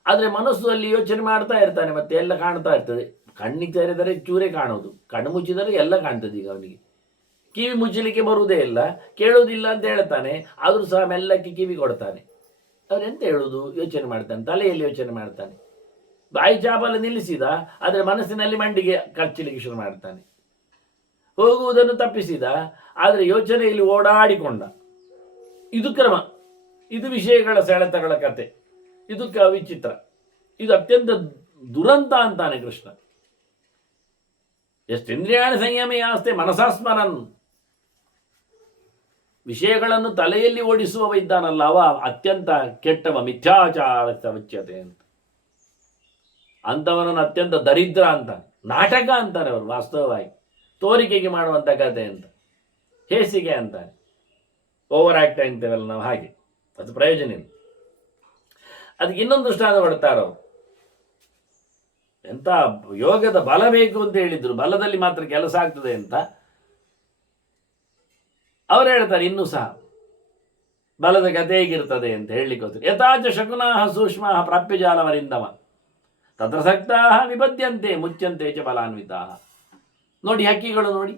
ಆದರೆ ಮನಸ್ಸು ಅಲ್ಲಿ ಯೋಚನೆ ಮಾಡ್ತಾ ಇರ್ತಾನೆ, ಮತ್ತೆ ಎಲ್ಲ ಕಾಣ್ತಾ ಇರ್ತದೆ. ಕಣ್ಣಿಗೆ ತೆರೆದರೆ ಚೂರೇ ಕಾಣೋದು, ಕಣ್ಣು ಮುಚ್ಚಿದರೆ ಎಲ್ಲ ಕಾಣ್ತದೆ. ಈಗ ಅವನಿಗೆ ಕಿವಿ ಮುಚ್ಚಲಿಕ್ಕೆ ಬರುವುದೇ ಇಲ್ಲ, ಕೇಳೋದಿಲ್ಲ ಅಂತ ಹೇಳ್ತಾನೆ, ಆದರೂ ಸಹ ಮೆಲ್ಲಕ್ಕೆ ಕಿವಿ ಕೊಡ್ತಾನೆ. ಅವರೆಂತ ಹೇಳುವುದು ಯೋಚನೆ ಮಾಡ್ತಾನೆ, ತಲೆಯಲ್ಲಿ ಯೋಚನೆ ಮಾಡ್ತಾನೆ. ಬಾಯಿ ಚಾಪಲ ನಿಲ್ಲಿಸಿದ, ಆದರೆ ಮನಸ್ಸಿನಲ್ಲಿ ಮಂಡಿಗೆ ಕಚ್ಚಲಿಕ್ಕೆ ಶುರು ಮಾಡ್ತಾನೆ. ಹೋಗುವುದನ್ನು ತಪ್ಪಿಸಿದ, ಆದರೆ ಯೋಚನೆಯಲ್ಲಿ ಓಡಾಡಿಕೊಂಡ. ಇದು ಕ್ರಮ, ಇದು ವಿಷಯಗಳ ಸೆಳೆತಗಳ ಕತೆ, ಇದು ವಿಚಿತ್ರ, ಇದು ಅತ್ಯಂತ ದುರಂತ ಅಂತಾನೆ ಕೃಷ್ಣ. ಎಷ್ಟೇಂದ್ರಿಯಾಣ ಸಂಯಮೇ ಆಸ್ತೆ ಮನಸಾಸ್ಮರನ್. ವಿಷಯಗಳನ್ನು ತಲೆಯಲ್ಲಿ ಓಡಿಸುವವ ಇದ್ದಾನಲ್ಲ, ಅವ ಅತ್ಯಂತ ಕೆಟ್ಟವ, ಮಿಥ್ಯಾಚಾರ ಉಚ್ಯತೆ ಅಂತ. ಅಂಥವನನ್ನು ಅತ್ಯಂತ ದರಿದ್ರ ಅಂತ, ನಾಟಕ ಅಂತಾರೆ ಅವರು. ವಾಸ್ತವವಾಗಿ ತೋರಿಕೆಗೆ ಮಾಡುವಂಥ ಕತೆ ಅಂತ, ಹೇಸಿಗೆ ಅಂತಾರೆ. ಓವರ್ ಆಕ್ಟ್ ಅಂತೇವಲ್ಲ ನಾವು, ಹಾಗೆ ಅದು ಪ್ರಯೋಜನ ಇಲ್ಲ. ಅದಕ್ಕೆ ಇನ್ನೊಂದು ದೃಷ್ಟಾಂತ ಕೊಡ್ತಾರೋ, ಎಂತ ಯೋಗದ ಬಲ ಬೇಕು ಅಂತ ಹೇಳಿದ್ರು, ಬಲದಲ್ಲಿ ಮಾತ್ರ ಕೆಲಸ ಆಗ್ತದೆ ಅಂತ ಅವ್ರು ಹೇಳ್ತಾರೆ. ಇನ್ನೂ ಸಹ ಬಲದ ಗತಿ ಹೇಗಿರ್ತದೆ ಅಂತ ಹೇಳಲಿಕ್ಕೋಸ್ಕರ, ಯಥಾಚ ಶಕುನಾಹ ಸೂಕ್ಷ್ಮ ಪ್ರಾಪ್ಯ ಜಾಲವರಿಂದವ ತತ್ರಸಕ್ತಾ ವಿಬದ್ಯಂತೆ ಮುಚ್ಚಂತೆ ಚ ಬಲಾನ್ವಿತಾ. ನೋಡಿ ಹಕ್ಕಿಗಳು ನೋಡಿ,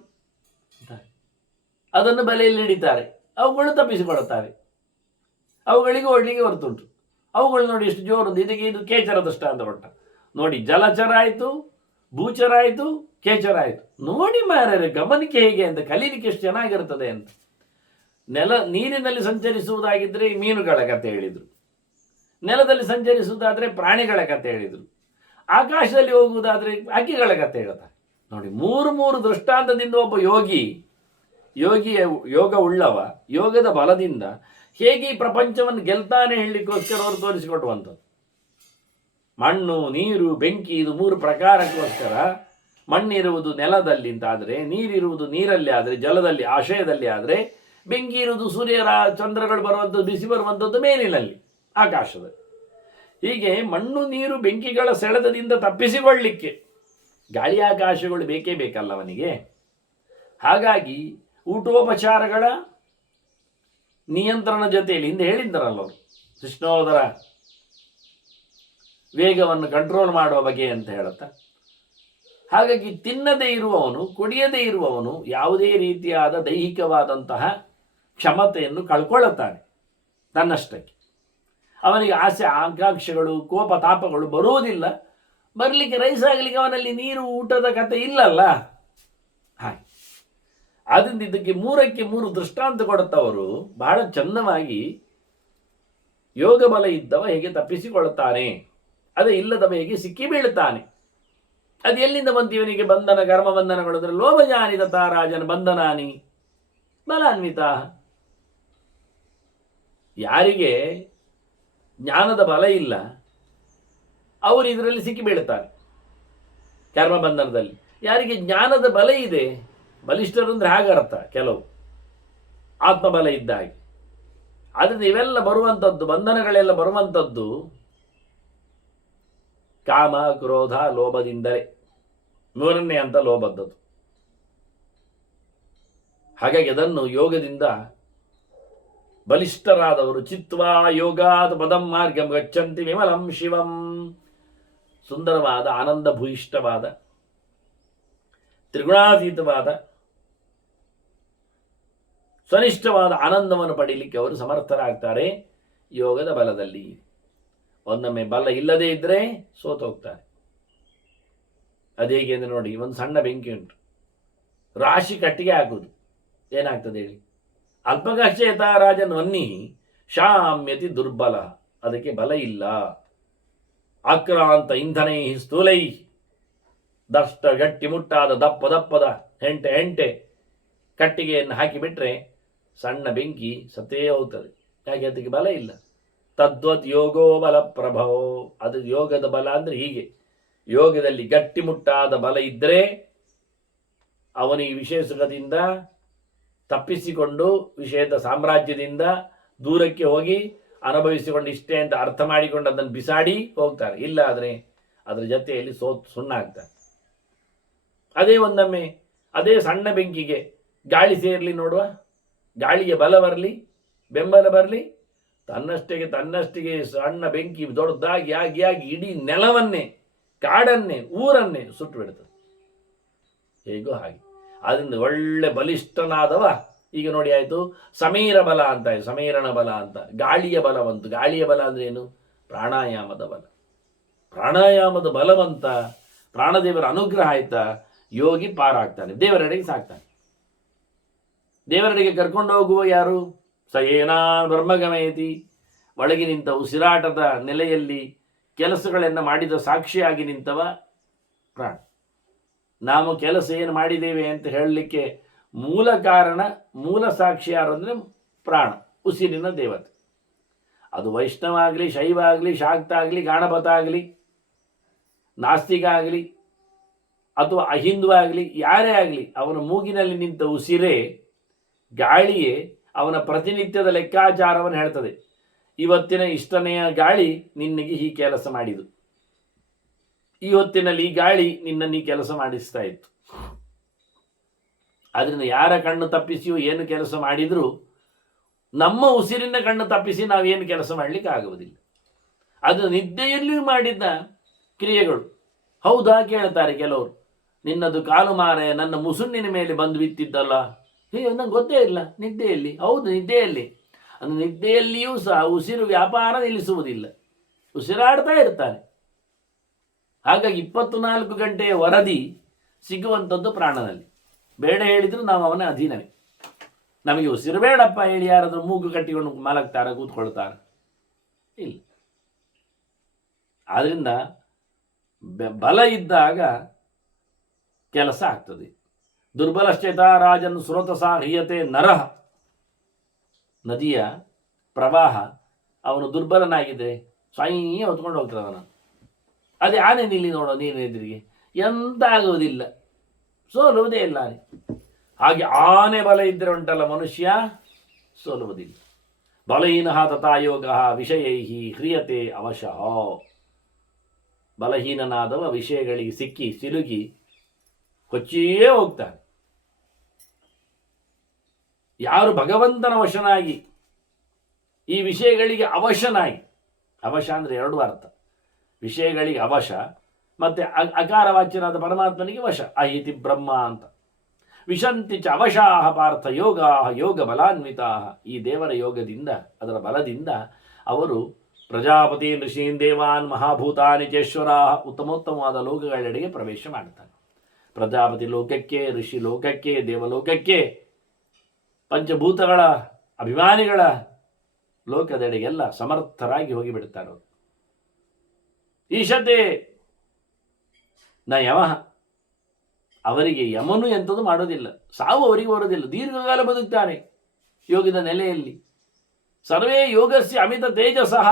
ಅದನ್ನು ಬಲೆಯಲ್ಲಿ ಹಿಡಿತಾರೆ, ಅವುಗಳು ತಪ್ಪಿಸಿಕೊಳ್ಳುತ್ತವೆ, ಅವುಗಳಿಗೆ ಓಡಲಿಕ್ಕೆ ಹೊರತುಂಟು. ಅವುಗಳು ನೋಡಿ ಎಷ್ಟು ಜೋರು. ಇದಕ್ಕೆ ಇದು ಕೇಚರ ದೃಷ್ಟಾಂತ ಕೊಟ್ಟ ನೋಡಿ. ಜಲಚರ ಆಯಿತು, ಭೂಚರ ಆಯಿತು, ಕೇಚರ ಆಯಿತು. ನೋಡಿ ಮಾರ್ರೆ ಗಮನಿಕೆ ಹೇಗೆ ಅಂತ, ಕಲೀಲಿಕ್ಕೆ ಎಷ್ಟು ಚೆನ್ನಾಗಿರ್ತದೆ ಅಂತ. ನೀರಿನಲ್ಲಿ ಸಂಚರಿಸುವುದಾಗಿದ್ದರೆ ಮೀನುಗಳ ಕತೆ ಹೇಳಿದರು, ನೆಲದಲ್ಲಿ ಸಂಚರಿಸುವುದಾದರೆ ಪ್ರಾಣಿಗಳ ಕತೆ ಹೇಳಿದರು, ಆಕಾಶದಲ್ಲಿ ಹೋಗುವುದಾದರೆ ಹಕ್ಕಿಗಳ ಕತೆ ಹೇಳ್ತಾರೆ. ನೋಡಿ, ಮೂರು ದೃಷ್ಟಾಂತದಿಂದ ಒಬ್ಬ ಯೋಗ ಉಳ್ಳವ ಯೋಗದ ಬಲದಿಂದ ಹೇಗೆ ಈ ಪ್ರಪಂಚವನ್ನು ಗೆಲ್ತಾನೆ ಹೇಳಲಿಕ್ಕೋಸ್ಕರ ಅವರು ತೋರಿಸಿಕೊಡುವಂಥದ್ದು. ಮಣ್ಣು, ನೀರು, ಬೆಂಕಿ, ಇದು 3 ಪ್ರಕಾರಕ್ಕೋಸ್ಕರ. ಮಣ್ಣಿರುವುದು ನೆಲದಲ್ಲಿ ಅಂತಾದರೆ, ನೀರಿರುವುದು ನೀರಲ್ಲಿ ಆದರೆ, ಜಲದಲ್ಲಿ ಆಶಯದಲ್ಲಿ ಆದರೆ, ಬೆಂಕಿ ಇರುವುದು ಸೂರ್ಯರ ಚಂದ್ರಗಳು ಬರುವಂಥದ್ದು, ಬಿಸಿ ಬರುವಂಥದ್ದು ಮೇಲಿನಲ್ಲಿ ಆಕಾಶದಲ್ಲಿ. ಹೀಗೆ ಮಣ್ಣು, ನೀರು, ಬೆಂಕಿಗಳ ಸೆಳೆತದಿಂದ ತಪ್ಪಿಸಿಕೊಳ್ಳಲಿಕ್ಕೆ ಗಾಳಿ ಆಕಾಶಗಳು ಬೇಕೇ ಬೇಕಲ್ಲ ಅವನಿಗೆ. ಹಾಗಾಗಿ ಊಟೋಪಚಾರಗಳ ನಿಯಂತ್ರಣ ಜೊತೆಯಲ್ಲಿ ಹಿಂದೆ ಹೇಳಿದ್ದಾರಲ್ಲ ಅವರು, ಕೃಷ್ಣೋದರ ವೇಗವನ್ನು ಕಂಟ್ರೋಲ್ ಮಾಡುವ ಬಗೆ ಅಂತ ಹೇಳುತ್ತಾ. ಹಾಗಾಗಿ ತಿನ್ನದೇ ಇರುವವನು, ಕುಡಿಯದೇ ಇರುವವನು ಯಾವುದೇ ರೀತಿಯಾದ ದೈಹಿಕವಾದಂತಹ ಕ್ಷಮತೆಯನ್ನು ಕಳ್ಕೊಳ್ಳುತ್ತಾನೆ ತನ್ನಷ್ಟಕ್ಕೆ. ಅವನಿಗೆ ಆಸೆ ಆಕಾಂಕ್ಷೆಗಳು, ಕೋಪ ತಾಪಗಳು ಬರುವುದಿಲ್ಲ. ಬರಲಿಕ್ಕೆ ರೈಸಾಗಲಿಕ್ಕೆ ಅವನಲ್ಲಿ ನೀರು, ಊಟದ ಕತೆ ಇಲ್ಲಲ್ಲ. ಹಾಗೆ ಆದ್ದರಿಂದ ಇದಕ್ಕೆ 3 ದೃಷ್ಟಾಂತ ಕೊಡುತ್ತವರು ಬಹಳ ಚಂದವಾಗಿ. ಯೋಗ ಬಲ ಇದ್ದವ ಹೇಗೆ ತಪ್ಪಿಸಿಕೊಳ್ಳುತ್ತಾನೆ, ಅದೇ ಇಲ್ಲದವ ಹೇಗೆ ಸಿಕ್ಕಿ ಬೀಳುತ್ತಾನೆ. ಅದು ಎಲ್ಲಿಂದ ಬಂತು ಇವನಿಗೆ ಬಂಧನ, ಕರ್ಮ ಬಂಧನಗಳು ಅಂದರೆ ಲೋಭಜಾನಿ ತಥಾ ರಾಜನ ಬಂಧನಾನಿ ಬಲಾನ್ವಿತ. ಯಾರಿಗೆ ಜ್ಞಾನದ ಬಲ ಇಲ್ಲ ಅವರು ಇದರಲ್ಲಿ ಸಿಕ್ಕಿ ಬೀಳುತ್ತಾರೆ, ಕರ್ಮ ಬಂಧನದಲ್ಲಿ. ಯಾರಿಗೆ ಜ್ಞಾನದ ಬಲ ಇದೆ, ಬಲಿಷ್ಠರು ಅಂದರೆ ಹಾಗರ್ಥ, ಕೆಲವು ಆತ್ಮಬಲ ಇದ್ದ ಹಾಗೆ. ಆದ್ದರಿಂದ ಇವೆಲ್ಲ ಬರುವಂಥದ್ದು, ಬಂಧನಗಳೆಲ್ಲ ಬರುವಂಥದ್ದು ಕಾಮ, ಕ್ರೋಧ, ಲೋಭದಿಂದಲೇ. 3ನೇ ಅಂತ ಲೋಭದ್ದದು. ಹಾಗಾಗಿ ಅದನ್ನು ಯೋಗದಿಂದ ಬಲಿಷ್ಠರಾದವರು ಚಿತ್ವಾ ಯೋಗಾತ್ ಪದಂ ಮಾರ್ಗಂ ಗಚ್ಚಂತಿ ವಿಮಲಂ ಶಿವಂ. ಸುಂದರವಾದ, ಆನಂದ ಭೂಯಿಷ್ಠವಾದ, ತ್ರಿಗುಣಾತೀತವಾದ, ಸ್ವನಿಷ್ಠವಾದ ಆನಂದವನ್ನು ಪಡೀಲಿಕ್ಕೆ ಅವರು ಸಮರ್ಥರಾಗ್ತಾರೆ ಯೋಗದ ಬಲದಲ್ಲಿ. ಒಂದೊಮ್ಮೆ ಬಲ ಇಲ್ಲದೇ ಇದ್ದರೆ ಸೋತೋಗ್ತಾರೆ. ಅದೇಗೆ ಅಂದರೆ ನೋಡಿ, ಒಂದು ಸಣ್ಣ ಬೆಂಕಿ ಉಂಟು, ರಾಶಿ ಕಟ್ಟಿಗೆ ಹಾಕುವುದು, ಏನಾಗ್ತದೆ ಹೇಳಿ? ಅಲ್ಪಕಶ್ಚ ಯಥಾ ರಾಜನ್ ವನ್ನಿ ಶಾಮ್ಯತಿ ದುರ್ಬಲ. ಅದಕ್ಕೆ ಬಲ ಇಲ್ಲ. ಆಕ್ರಾಂತ ಇಂಧನೈ ಸ್ಥೂಲೈ, ದಷ್ಟ ಗಟ್ಟಿ ಮುಟ್ಟಾದ ದಪ್ಪದ ಹೆಂಟೆ ಕಟ್ಟಿಗೆಯನ್ನು ಹಾಕಿಬಿಟ್ರೆ ಸಣ್ಣ ಬೆಂಕಿ ಸತ್ತೇ ಹೋಗ್ತದೆ. ಹಾಗೆ ಅದಕ್ಕೆ ಬಲ ಇಲ್ಲ. ತದ್ವತ್ ಯೋಗೋ ಬಲ ಪ್ರಭವೋ. ಅದು ಯೋಗದ ಬಲ ಅಂದರೆ ಹೀಗೆ. ಯೋಗದಲ್ಲಿ ಗಟ್ಟಿಮುಟ್ಟಾದ ಬಲ ಇದ್ದರೆ ಅವನು ಈ ವಿಷಯ ಸುಖದಿಂದ ತಪ್ಪಿಸಿಕೊಂಡು ವಿಷಯದ ಸಾಮ್ರಾಜ್ಯದಿಂದ ದೂರಕ್ಕೆ ಹೋಗಿ ಅನುಭವಿಸಿಕೊಂಡು ಇಷ್ಟೇ ಅಂತ ಅರ್ಥ ಮಾಡಿಕೊಂಡು ಅದನ್ನು ಬಿಸಾಡಿ ಹೋಗ್ತಾರೆ. ಇಲ್ಲ ಆದರೆ ಅದರ ಜೊತೆಯಲ್ಲಿ ಸುಣ್ಣ ಆಗ್ತಾರೆ. ಅದೇ ಒಂದೊಮ್ಮೆ ಅದೇ ಸಣ್ಣ ಬೆಂಕಿಗೆ ಗಾಳಿ ಸೇರಲಿ ನೋಡುವ, ಗಾಳಿಗೆ ಬಲ ಬರಲಿ, ಬೆಂಬಲ ಬರಲಿ, ತನ್ನಷ್ಟಿಗೆ ಸಣ್ಣ ಬೆಂಕಿ ದೊಡ್ಡದಾಗಿ ಆಗಿ ಇಡೀ ನೆಲವನ್ನೇ, ಕಾಡನ್ನೇ, ಊರನ್ನೇ ಸುಟ್ಟು ಬಿಡ್ತದೆ. ಹೇಗೋ ಹಾಗೆ. ಅದರಿಂದ ಒಳ್ಳೆ ಬಲಿಷ್ಠನಾದವ. ಈಗ ನೋಡಿ ಆಯಿತು, ಸಮೀರ ಬಲ ಅಂತ, ಸಮೀರಣ ಬಲ ಅಂತ, ಗಾಳಿಯ ಬಲ ಬಂತು. ಗಾಳಿಯ ಬಲ ಅಂದ್ರೆ ಏನು? ಪ್ರಾಣಾಯಾಮದ ಬಲ. ಪ್ರಾಣಾಯಾಮದ ಬಲವಂತ, ಪ್ರಾಣದೇವರ ಅನುಗ್ರಹ ಆಯ್ತಾ, ಯೋಗಿ ಪಾರಾಗ್ತಾನೆ, ದೇವರೆಡೆಗೆ ಸಾಕ್ತಾನೆ. ದೇವರೆಡೆಗೆ ಕರ್ಕೊಂಡು ಹೋಗುವ ಯಾರು? ಸಯೇನಾ ಬ್ರಹ್ಮಗಮಯತಿ. ಒಳಗೆ ನಿಂತ ಉಸಿರಾಟದ ನೆಲೆಯಲ್ಲಿ ಕೆಲಸಗಳನ್ನು ಮಾಡಿದ ಸಾಕ್ಷಿಯಾಗಿ ನಿಂತವ ಪ್ರಾಣ. ನಾವು ಕೆಲಸ ಏನು ಮಾಡಿದ್ದೇವೆ ಅಂತ ಹೇಳಲಿಕ್ಕೆ ಮೂಲ ಕಾರಣ, ಮೂಲ ಸಾಕ್ಷಿ ಯಾರು ಅಂದರೆ ಪ್ರಾಣ, ಉಸಿರಿನ ದೇವತೆ. ಅದು ವೈಷ್ಣವ ಆಗಲಿ, ಶೈವ ಆಗಲಿ, ಶಾಕ್ತ ಆಗಲಿ, ಗಾಣಪತ ಆಗಲಿ, ನಾಸ್ತಿಕ ಆಗಲಿ, ಅಥವಾ ಅಹಿಂದು ಆಗಲಿ, ಯಾರೇ ಆಗಲಿ, ಅವನ ಮೂಗಿನಲ್ಲಿ ನಿಂತ ಉಸಿರೇ, ಗಾಳಿಯೇ ಅವನ ಪ್ರತಿನಿತ್ಯದ ಲೆಕ್ಕಾಚಾರವನ್ನು ಹೇಳ್ತದೆ. ಇವತ್ತಿನ ಇಷ್ಟನೆಯ ಗಾಳಿ ನಿನ್ನಿಗೆ ಈ ಕೆಲಸ ಮಾಡಿದು, ಈ ಹೊತ್ತಿನಲ್ಲಿ ಈ ಗಾಳಿ ನಿನ್ನನ್ನು ಈ ಕೆಲಸ ಮಾಡಿಸ್ತಾ ಇತ್ತು. ಅದರಿಂದ ಯಾರ ಕಣ್ಣು ತಪ್ಪಿಸಿಯೂ ಏನು ಕೆಲಸ ಮಾಡಿದರೂ ನಮ್ಮ ಉಸಿರಿನ ಕಣ್ಣು ತಪ್ಪಿಸಿ ನಾವೇನು ಕೆಲಸ ಮಾಡಲಿಕ್ಕೆ ಆಗುವುದಿಲ್ಲ. ಅದು ನಿದ್ದೆಯಲ್ಲಿಯೂ ಮಾಡಿದ್ದ ಕ್ರಿಯೆಗಳು. ಹೌದಾ ಕೇಳ್ತಾರೆ ಕೆಲವರು, ನಿನ್ನದು ಕಾಲು ಮಾರೆ ನನ್ನ ಮುಸುಣ್ಣಿನ ಮೇಲೆ ಬಂದು ಬಿತ್ತಿದ್ದಲ್ಲ. ನಂಗೆ ಗೊತ್ತೇ ಇಲ್ಲ, ನಿದ್ದೆಯಲ್ಲಿ. ಹೌದು, ನಿದ್ದೆಯಲ್ಲಿ. ಅದು ನಿದ್ದೆಯಲ್ಲಿಯೂ ಸಹ ಉಸಿರು ವ್ಯಾಪಾರ ನಿಲ್ಲಿಸುವುದಿಲ್ಲ, ಉಸಿರಾಡ್ತಾ ಇರ್ತಾನೆ. ಹಾಗಾಗಿ 24 ಗಂಟೆಯ ವರದಿ ಸಿಗುವಂಥದ್ದು ಪ್ರಾಣನಲ್ಲಿ. ಬೇಡ ಹೇಳಿದ್ರು ನಾವು ಅವನ ಅಧೀನವೇ. ನಮಗೆ ಉಸಿರು ಬೇಡಪ್ಪ ಹೇಳಿ ಯಾರಾದರೂ ಮೂಗು ಕಟ್ಟಿಕೊಂಡು ಮಲಗ್ತಾರ, ಕೂತ್ಕೊಳ್ತಾರ? ಇಲ್ಲ. ಆದ್ರಿಂದ ಬಲ ಇದ್ದಾಗ ಕೆಲಸ ಆಗ್ತದೆ. ದುರ್ಬಲಶ್ಚೇತ ರಾಜನ್ ಸ್ರೋತಸ ಹ್ರಿಯತೆ ನರಹ. ನದಿಯ ಪ್ರವಾಹ ಅವನು ದುರ್ಬಲನಾಗಿದ್ದರೆ ಸ್ವಯಂ ಹೊತ್ಕೊಂಡು ಹೋಗ್ತದೆ ಅವನು. ಅದೇ ಆನೆ ನಿಲ್ಲಿ ನೋಡೋ ನೀರೆದುರಿಗೆ ಎಂತ ಆಗುವುದಿಲ್ಲ, ಸೋಲುವುದೇ ಇಲ್ಲ ಆನೆ. ಹಾಗೆ ಆನೆ ಬಲ ಇದ್ದರೆ ಉಂಟಲ್ಲ ಮನುಷ್ಯ ಸೋಲುವುದಿಲ್ಲ. ಬಲಹೀನ ತಥಾ ಯೋಗ ವಿಷಯೈ ಹ್ರಿಯತೆ ಅವಶಃ. ಬಲಹೀನನಾದವ ವಿಷಯಗಳಿಗೆ ಸಿಕ್ಕಿ ಸಿಲುಕಿ ಕೊಚ್ಚಿಯೇ ಹೋಗ್ತಾನೆ. ಯಾರು ಭಗವಂತನ ವಶನಾಗಿ ಈ ವಿಷಯಗಳಿಗೆ ಅವಶನಾಗಿ, ಅವಶ ಅಂದರೆ 2 ಅರ್ಥ, ವಿಷಯಗಳಿಗೆ ಅವಶ ಮತ್ತೆ ಅಕಾರವಾಚ್ಯನಾದ ಪರಮಾತ್ಮನಿಗೆ ವಶ, ಅಹಿತಿ ಬ್ರಹ್ಮ ಅಂತ. ವಿಶಂತಿ ಚ ಅವಶಾಹ ಪಾರ್ಥ ಯೋಗ ಯೋಗ ಬಲಾನ್ವಿತಾ. ಈ ದೇವರ ಯೋಗದಿಂದ, ಅದರ ಬಲದಿಂದ ಅವರು ಪ್ರಜಾಪತಿ ಋಷೀನ್ ದೇವಾನ್ ಮಹಾಭೂತಾನಿ ಚೇಶ್ವರ ಉತ್ತಮೋತ್ತಮವಾದ ಲೋಕಗಳೆಡೆಗೆ ಪ್ರವೇಶ ಮಾಡ್ತಾನೆ. ಪ್ರಜಾಪತಿ ಲೋಕಕ್ಕೆ, ಋಷಿ ಲೋಕಕ್ಕೆ, ದೇವಲೋಕಕ್ಕೆ, ಪಂಚಭೂತಗಳ ಅಭಿಮಾನಿಗಳ ಲೋಕದೆಡೆಗೆಲ್ಲ ಸಮರ್ಥರಾಗಿ ಹೋಗಿಬಿಡ್ತಾರೆ ಅವರು. ಈಶತೆ ನ ಯಮಃ. ಅವರಿಗೆ ಯಮನು ಎಂಥದ್ದು ಮಾಡೋದಿಲ್ಲ, ಸಾವು ಅವರಿಗೆ ಬರೋದಿಲ್ಲ, ದೀರ್ಘಕಾಲ ಬದುಕ್ತಾನೆ ಯೋಗದ ನೆಲೆಯಲ್ಲಿ. ಸರ್ವೇ ಯೋಗಸ್ಯ ಅಮಿತ ತೇಜಸಃ.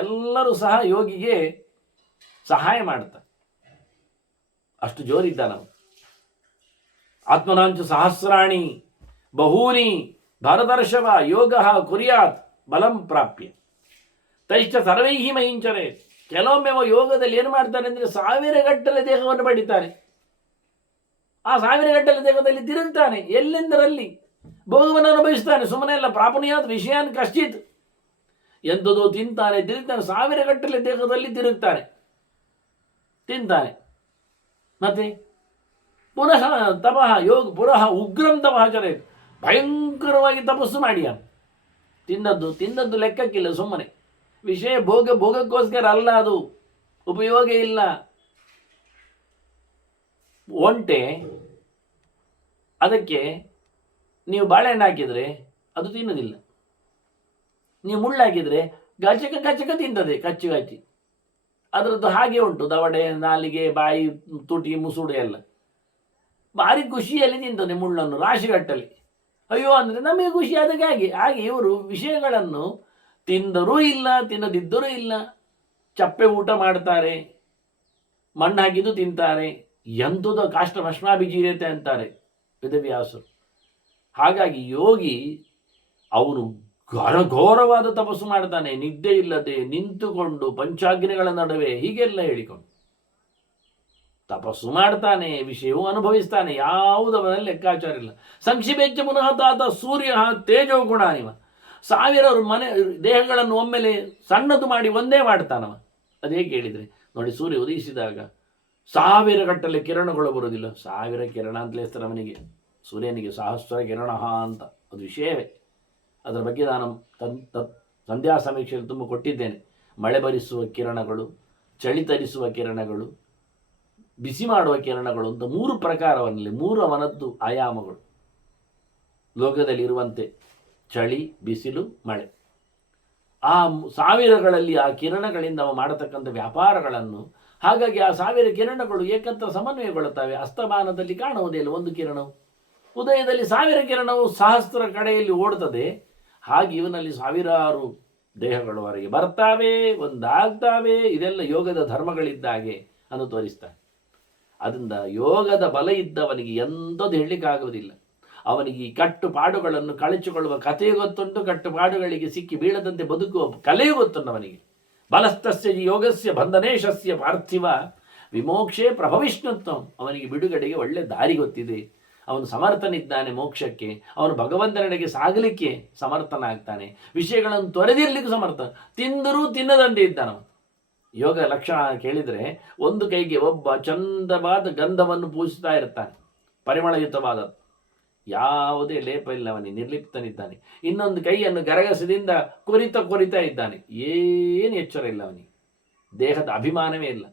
ಎಲ್ಲರೂ ಸಹ ಯೋಗಿಗೆ ಸಹಾಯ ಮಾಡ್ತಾರೆ, ಅಷ್ಟು ಜೋರಿದ್ದಾನವ. ಆತ್ಮನಾಂಚ ಸಹಸ್ರಾಣಿ ಬಹೂನಿ ಭಾರತರ್ಷಭ ಯೋಗ ಕುರ್ಯಾತ್ ಬಲಂ ಪ್ರಾಪ್ಯ ತೈಶ್ಚ ಸರ್ವೈಹಿ ಮಹಿಂಚರೆ. ಕೆಲವೊಮ್ಮೆ ಯೋಗದಲ್ಲಿ ಏನು ಮಾಡ್ತಾನೆ ಅಂದರೆ 1000 ಗಟ್ಟಲೆ ದೇಹವನ್ನು ಪಡಿತಾನೆ. ಆ 1000 ಗಟ್ಟಲೆ ದೇಹದಲ್ಲಿ ತಿರುಗ್ತಾನೆ, ಎಲ್ಲೆಂದರಲ್ಲಿ ಭೋಗವನ್ನು ಅನುಭವಿಸ್ತಾನೆ. ಸುಮ್ಮನೆ ಎಲ್ಲ ಪ್ರಾಪುಣಿಯಾದ ವಿಷಯಾನ್ ಕಶ್ಚಿತ್. ಎಂಥದೋ ತಿಂತಾನೆ, ತಿರುಗ್ತಾನೆ, 1000 ಗಟ್ಟಲೆ ದೇಹದಲ್ಲಿ ತಿರುಗ್ತಾನೆ, ತಿಂತಾನೆ. ಮತ್ತೆ ಪುನಃ ತಪಃ ಯೋಗ ಪುನಃ ಉಗ್ರಂ ತಪಃ ಚರೆ. ಭಯಂಕರವಾಗಿ ತಪಸ್ಸು ಮಾಡಿಯ. ತಿಂದದ್ದು ಲೆಕ್ಕಕ್ಕಿಲ್ಲ, ಸುಮ್ಮನೆ ವಿಷಯ ಭೋಗಕ್ಕೋಸ್ಕರ ಅಲ್ಲ, ಅದು ಉಪಯೋಗ ಇಲ್ಲ. ಒಂಟೆ, ಅದಕ್ಕೆ ನೀವು ಬಾಳೆಹಣ್ಣು ಹಾಕಿದರೆ ಅದು ತಿನ್ನೋದಿಲ್ಲ, ನೀವು ಮುಳ್ಳು ಹಾಕಿದರೆ ಗಚಕ ಗಚಕ ತಿಂತದೆ, ಕಚ್ಚಿ ಕಚ್ಚಿ. ಅದರದ್ದು ಹಾಗೆ ಉಂಟು, ದವಡೆ, ನಾಲಿಗೆ, ಬಾಯಿ, ತುಟಿ, ಮುಸುಡು ಎಲ್ಲ ಭಾರಿ ಖುಷಿಯಲ್ಲಿ ತಿಂತದೆ ಮುಳ್ಳನ್ನು ರಾಶಿಗಟ್ಟಲೆ. ಅಯ್ಯೋ ಅಂದರೆ ನಮಗೆ ಖುಷಿ ಅದಕ್ಕೆ. ಹಾಗೆ ಇವರು ವಿಷಯಗಳನ್ನು ತಿಂದರೂ ಇಲ್ಲ, ತಿನ್ನದಿದ್ದರೂ ಇಲ್ಲ, ಚಪ್ಪೆ ಊಟ ಮಾಡ್ತಾರೆ, ಮಣ್ಣು ಹಾಕಿದ್ದು ತಿಂತಾರೆ. ಎಂಥದ್ದು ಕಾಷ್ಟ ಭಸ್ಮಾಭಿಜೀರತೆ ಅಂತಾರೆ ವೇದವ್ಯಾಸರು. ಹಾಗಾಗಿ ಯೋಗಿ ಅವನು ಘೋರವಾದ ತಪಸ್ಸು ಮಾಡ್ತಾನೆ, ನಿದ್ದೆ ಇಲ್ಲದೆ ನಿಂತುಕೊಂಡು ಪಂಚಾಗ್ನಿಗಳ ನಡುವೆ ಹೀಗೆಲ್ಲ ಹೇಳಿಕೊಂಡು ತಪಸ್ಸು ಮಾಡ್ತಾನೆ, ವಿಷಯವೂ ಅನುಭವಿಸ್ತಾನೆ, ಯಾವುದವನಲ್ಲಿ ಲೆಕ್ಕಾಚಾರ ಇಲ್ಲ. ಸಂಕ್ಷಿಪೆಚ್ಚ ಪುನಃ ತಾತ ಸೂರ್ಯ ತೇಜೋ ಗುಣಾನಿವ. 1000 ಮನೆ ದೇಹಗಳನ್ನು ಒಮ್ಮೆಲೆ ಸಣ್ಣದು ಮಾಡಿ ಒಂದೇ ಮಾಡ್ತಾನವ. ಅದೇ ಕೇಳಿದರೆ ನೋಡಿ, ಸೂರ್ಯ ಉದಯಿಸಿದಾಗ 1000 ಗಟ್ಟಲೆ ಕಿರಣಗಳು ಬರೋದಿಲ್ಲ. 1000 ಕಿರಣ ಅಂತಲೇ ಹೆಸರು ಅವನಿಗೆ, ಸೂರ್ಯನಿಗೆ ಸಹಸ್ರ ಕಿರಣ ಅಂತ, ಅದು ವಿಷಯವೇ. ಅದರ ಬಗ್ಗೆ ನಾನು ಸಂಧ್ಯಾ ಸಮೀಕ್ಷೆಯಲ್ಲಿ ತುಂಬ ಕೊಟ್ಟಿದ್ದೇನೆ. ಮಳೆ ಬರಿಸುವ ಕಿರಣಗಳು, ಚಳಿ ತರಿಸುವ ಕಿರಣಗಳು, ಬಿಸಿ ಮಾಡುವ ಕಿರಣಗಳು ಅಂತ 3 ಪ್ರಕಾರವನ್ನಲ್ಲಿ 3 ಅವನದ್ದು ಆಯಾಮಗಳು ಲೋಕದಲ್ಲಿ ಇರುವಂತೆ: ಚಳಿ, ಬಿಸಿಲು, ಮಳೆ. ಆ 1000ಗಳಲ್ಲಿ ಆ ಕಿರಣಗಳಿಂದ ಅವ ಮಾಡತಕ್ಕಂಥ ವ್ಯಾಪಾರಗಳನ್ನು, ಹಾಗಾಗಿ ಆ 1000 ಕಿರಣಗಳು ಏಕತ್ರ ಸಮನ್ವಯಗೊಳ್ಳುತ್ತವೆ. ಅಸ್ತಮಾನದಲ್ಲಿ ಕಾಣುವುದಿಲ್ಲ ಒಂದು ಕಿರಣವು, ಉದಯದಲ್ಲಿ 1000 ಕಿರಣವು ಸಹಸ್ರ ಕಡೆಯಲ್ಲಿ ಓಡ್ತದೆ. ಹಾಗೆ ಇವನಲ್ಲಿ 1000 ದೇಹಗಳವರೆಗೆ ಬರ್ತಾವೆ, ಒಂದಾಗ್ತಾವೆ. ಇದೆಲ್ಲ ಯೋಗದ ಧರ್ಮಗಳಿದ್ದಾಗೆ ಅನ್ನು ತೋರಿಸ್ತಾನೆ. ಅದರಿಂದ ಯೋಗದ ಬಲ ಇದ್ದವನಿಗೆ ಎಂಥದ್ದು ಹೇಳಲಿಕ್ಕಾಗುವುದಿಲ್ಲ. ಅವನಿಗೆ ಈ ಕಟ್ಟುಪಾಡುಗಳನ್ನು ಕಳಚಿಕೊಳ್ಳುವ ಕಥೆಯೂ ಗೊತ್ತುಂಟು, ಕಟ್ಟುಪಾಡುಗಳಿಗೆ ಸಿಕ್ಕಿ ಬೀಳದಂತೆ ಬದುಕುವ ಕಲೆಯೂ ಗೊತ್ತುಂಟು ಅವನಿಗೆ. ಬಲಸ್ತಸ್ಯ ಯೋಗಸ್ಯ ಬಂಧನೇಶಸ್ಯ ಪಾರ್ಥಿವ ವಿಮೋಕ್ಷೆ ಪ್ರಭವಿಷ್ಣುತ್ವಂ. ಅವನಿಗೆ ಬಿಡುಗಡೆಗೆ ಒಳ್ಳೆ ದಾರಿ ಗೊತ್ತಿದೆ, ಅವನು ಸಮರ್ಥನಿದ್ದಾನೆ ಮೋಕ್ಷಕ್ಕೆ, ಅವನು ಭಗವಂತನೆಡೆಗೆ ಸಾಗಲಿಕ್ಕೆ ಸಮರ್ಥನಾಗ್ತಾನೆ, ವಿಷಯಗಳನ್ನು ತೊರೆದಿರ್ಲಿಕ್ಕೂ ಸಮರ್ಥ, ತಿಂದರೂ ತಿನ್ನದಂತೆ ಇದ್ದಾನ. ಯೋಗ ಲಕ್ಷಣ ಕೇಳಿದರೆ ಒಂದು ಕೈಗೆ ಒಬ್ಬ ಚಂದವಾದ ಗಂಧವನ್ನು ಪೂಜಿಸ್ತಾ ಇರ್ತಾನೆ, ಪರಿಮಳಯುತವಾದ, ಯಾವುದೇ ಲೇಪ ಇಲ್ಲ ಅವನಿಗೆ, ನಿರ್ಲಿಪ್ತನಿದ್ದಾನೆ. ಇನ್ನೊಂದು ಕೈಯನ್ನು ಗರಗಸದಿಂದ ಕೊರಿತಾ ಇದ್ದಾನೆ, ಏನು ಎಚ್ಚರ ಇಲ್ಲ ಅವನಿಗೆ, ದೇಹದ ಅಭಿಮಾನವೇ ಇಲ್ಲ.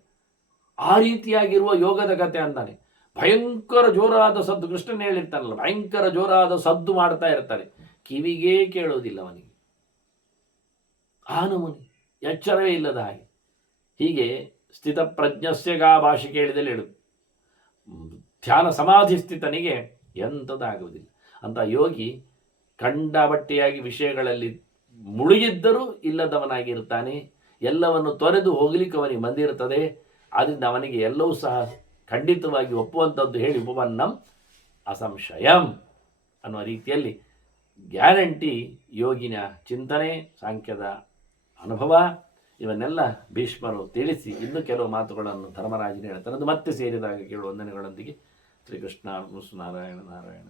ಆ ರೀತಿಯಾಗಿರುವ ಯೋಗದ ಕಥೆ ಅಂತಾನೆ. ಭಯಂಕರ ಜೋರಾದ ಸದ್ದು, ಕೃಷ್ಣನ್ ಹೇಳಿರ್ತಾನಲ್ಲ, ಭಯಂಕರ ಜೋರಾದ ಸದ್ದು ಮಾಡ್ತಾ ಇರ್ತಾರೆ, ಕಿವಿಗೇ ಕೇಳೋದಿಲ್ಲ ಅವನಿಗೆ. ಆ ನಮೂನಿ ಎಚ್ಚರವೇ ಇಲ್ಲದ ಹಾಗೆ. ಹೀಗೆ ಸ್ಥಿತಪ್ರಜ್ಞಸ್ಯಗಾ ಭಾಷೆ ಕೇಳಿದಲ್ಲಿ ಹೇಳುದು, ಧ್ಯಾನ ಸಮಾಧಿ ಸ್ಥಿತನಿಗೆ ಎಂಥದ್ದಾಗುವುದಿಲ್ಲ ಅಂತ. ಯೋಗಿ ಕಂಡಬಟ್ಟೆಯಾಗಿ ವಿಷಯಗಳಲ್ಲಿ ಮುಳುಗಿದ್ದರೂ ಇಲ್ಲದವನಾಗಿರ್ತಾನೆ, ಎಲ್ಲವನ್ನು ತೊರೆದು ಹೋಗ್ಲಿಕ್ಕೆ ಅವನಿಗೆ ಬಂದಿರ್ತದೆ. ಆದ್ದರಿಂದ ಅವನಿಗೆ ಎಲ್ಲವೂ ಸಹ ಖಂಡಿತವಾಗಿ ಒಪ್ಪುವಂಥದ್ದು ಹೇಳಿ ಉಪಪನ್ನಂ ಅಸಂಶಯಂ ಅನ್ನುವ ರೀತಿಯಲ್ಲಿ ಗ್ಯಾರಂಟಿ ಯೋಗಿನ ಚಿಂತನೆ, ಸಾಂಖ್ಯದ ಅನುಭವ ಇವನ್ನೆಲ್ಲ ಭೀಷ್ಮರು ತಿಳಿಸಿ ಇನ್ನೂ ಕೆಲವು ಮಾತುಗಳನ್ನು ಧರ್ಮರಾಜನ ಹೇಳ್ತಾರೆ. ಅದು ಮತ್ತೆ ಸೇರಿದಾಗ ಕೇಳುವ ವಂದನೆಗಳೊಂದಿಗೆ ಶ್ರೀಕೃಷ್ಣ ನಾರಾಯಣ ನಾರಾಯಣ.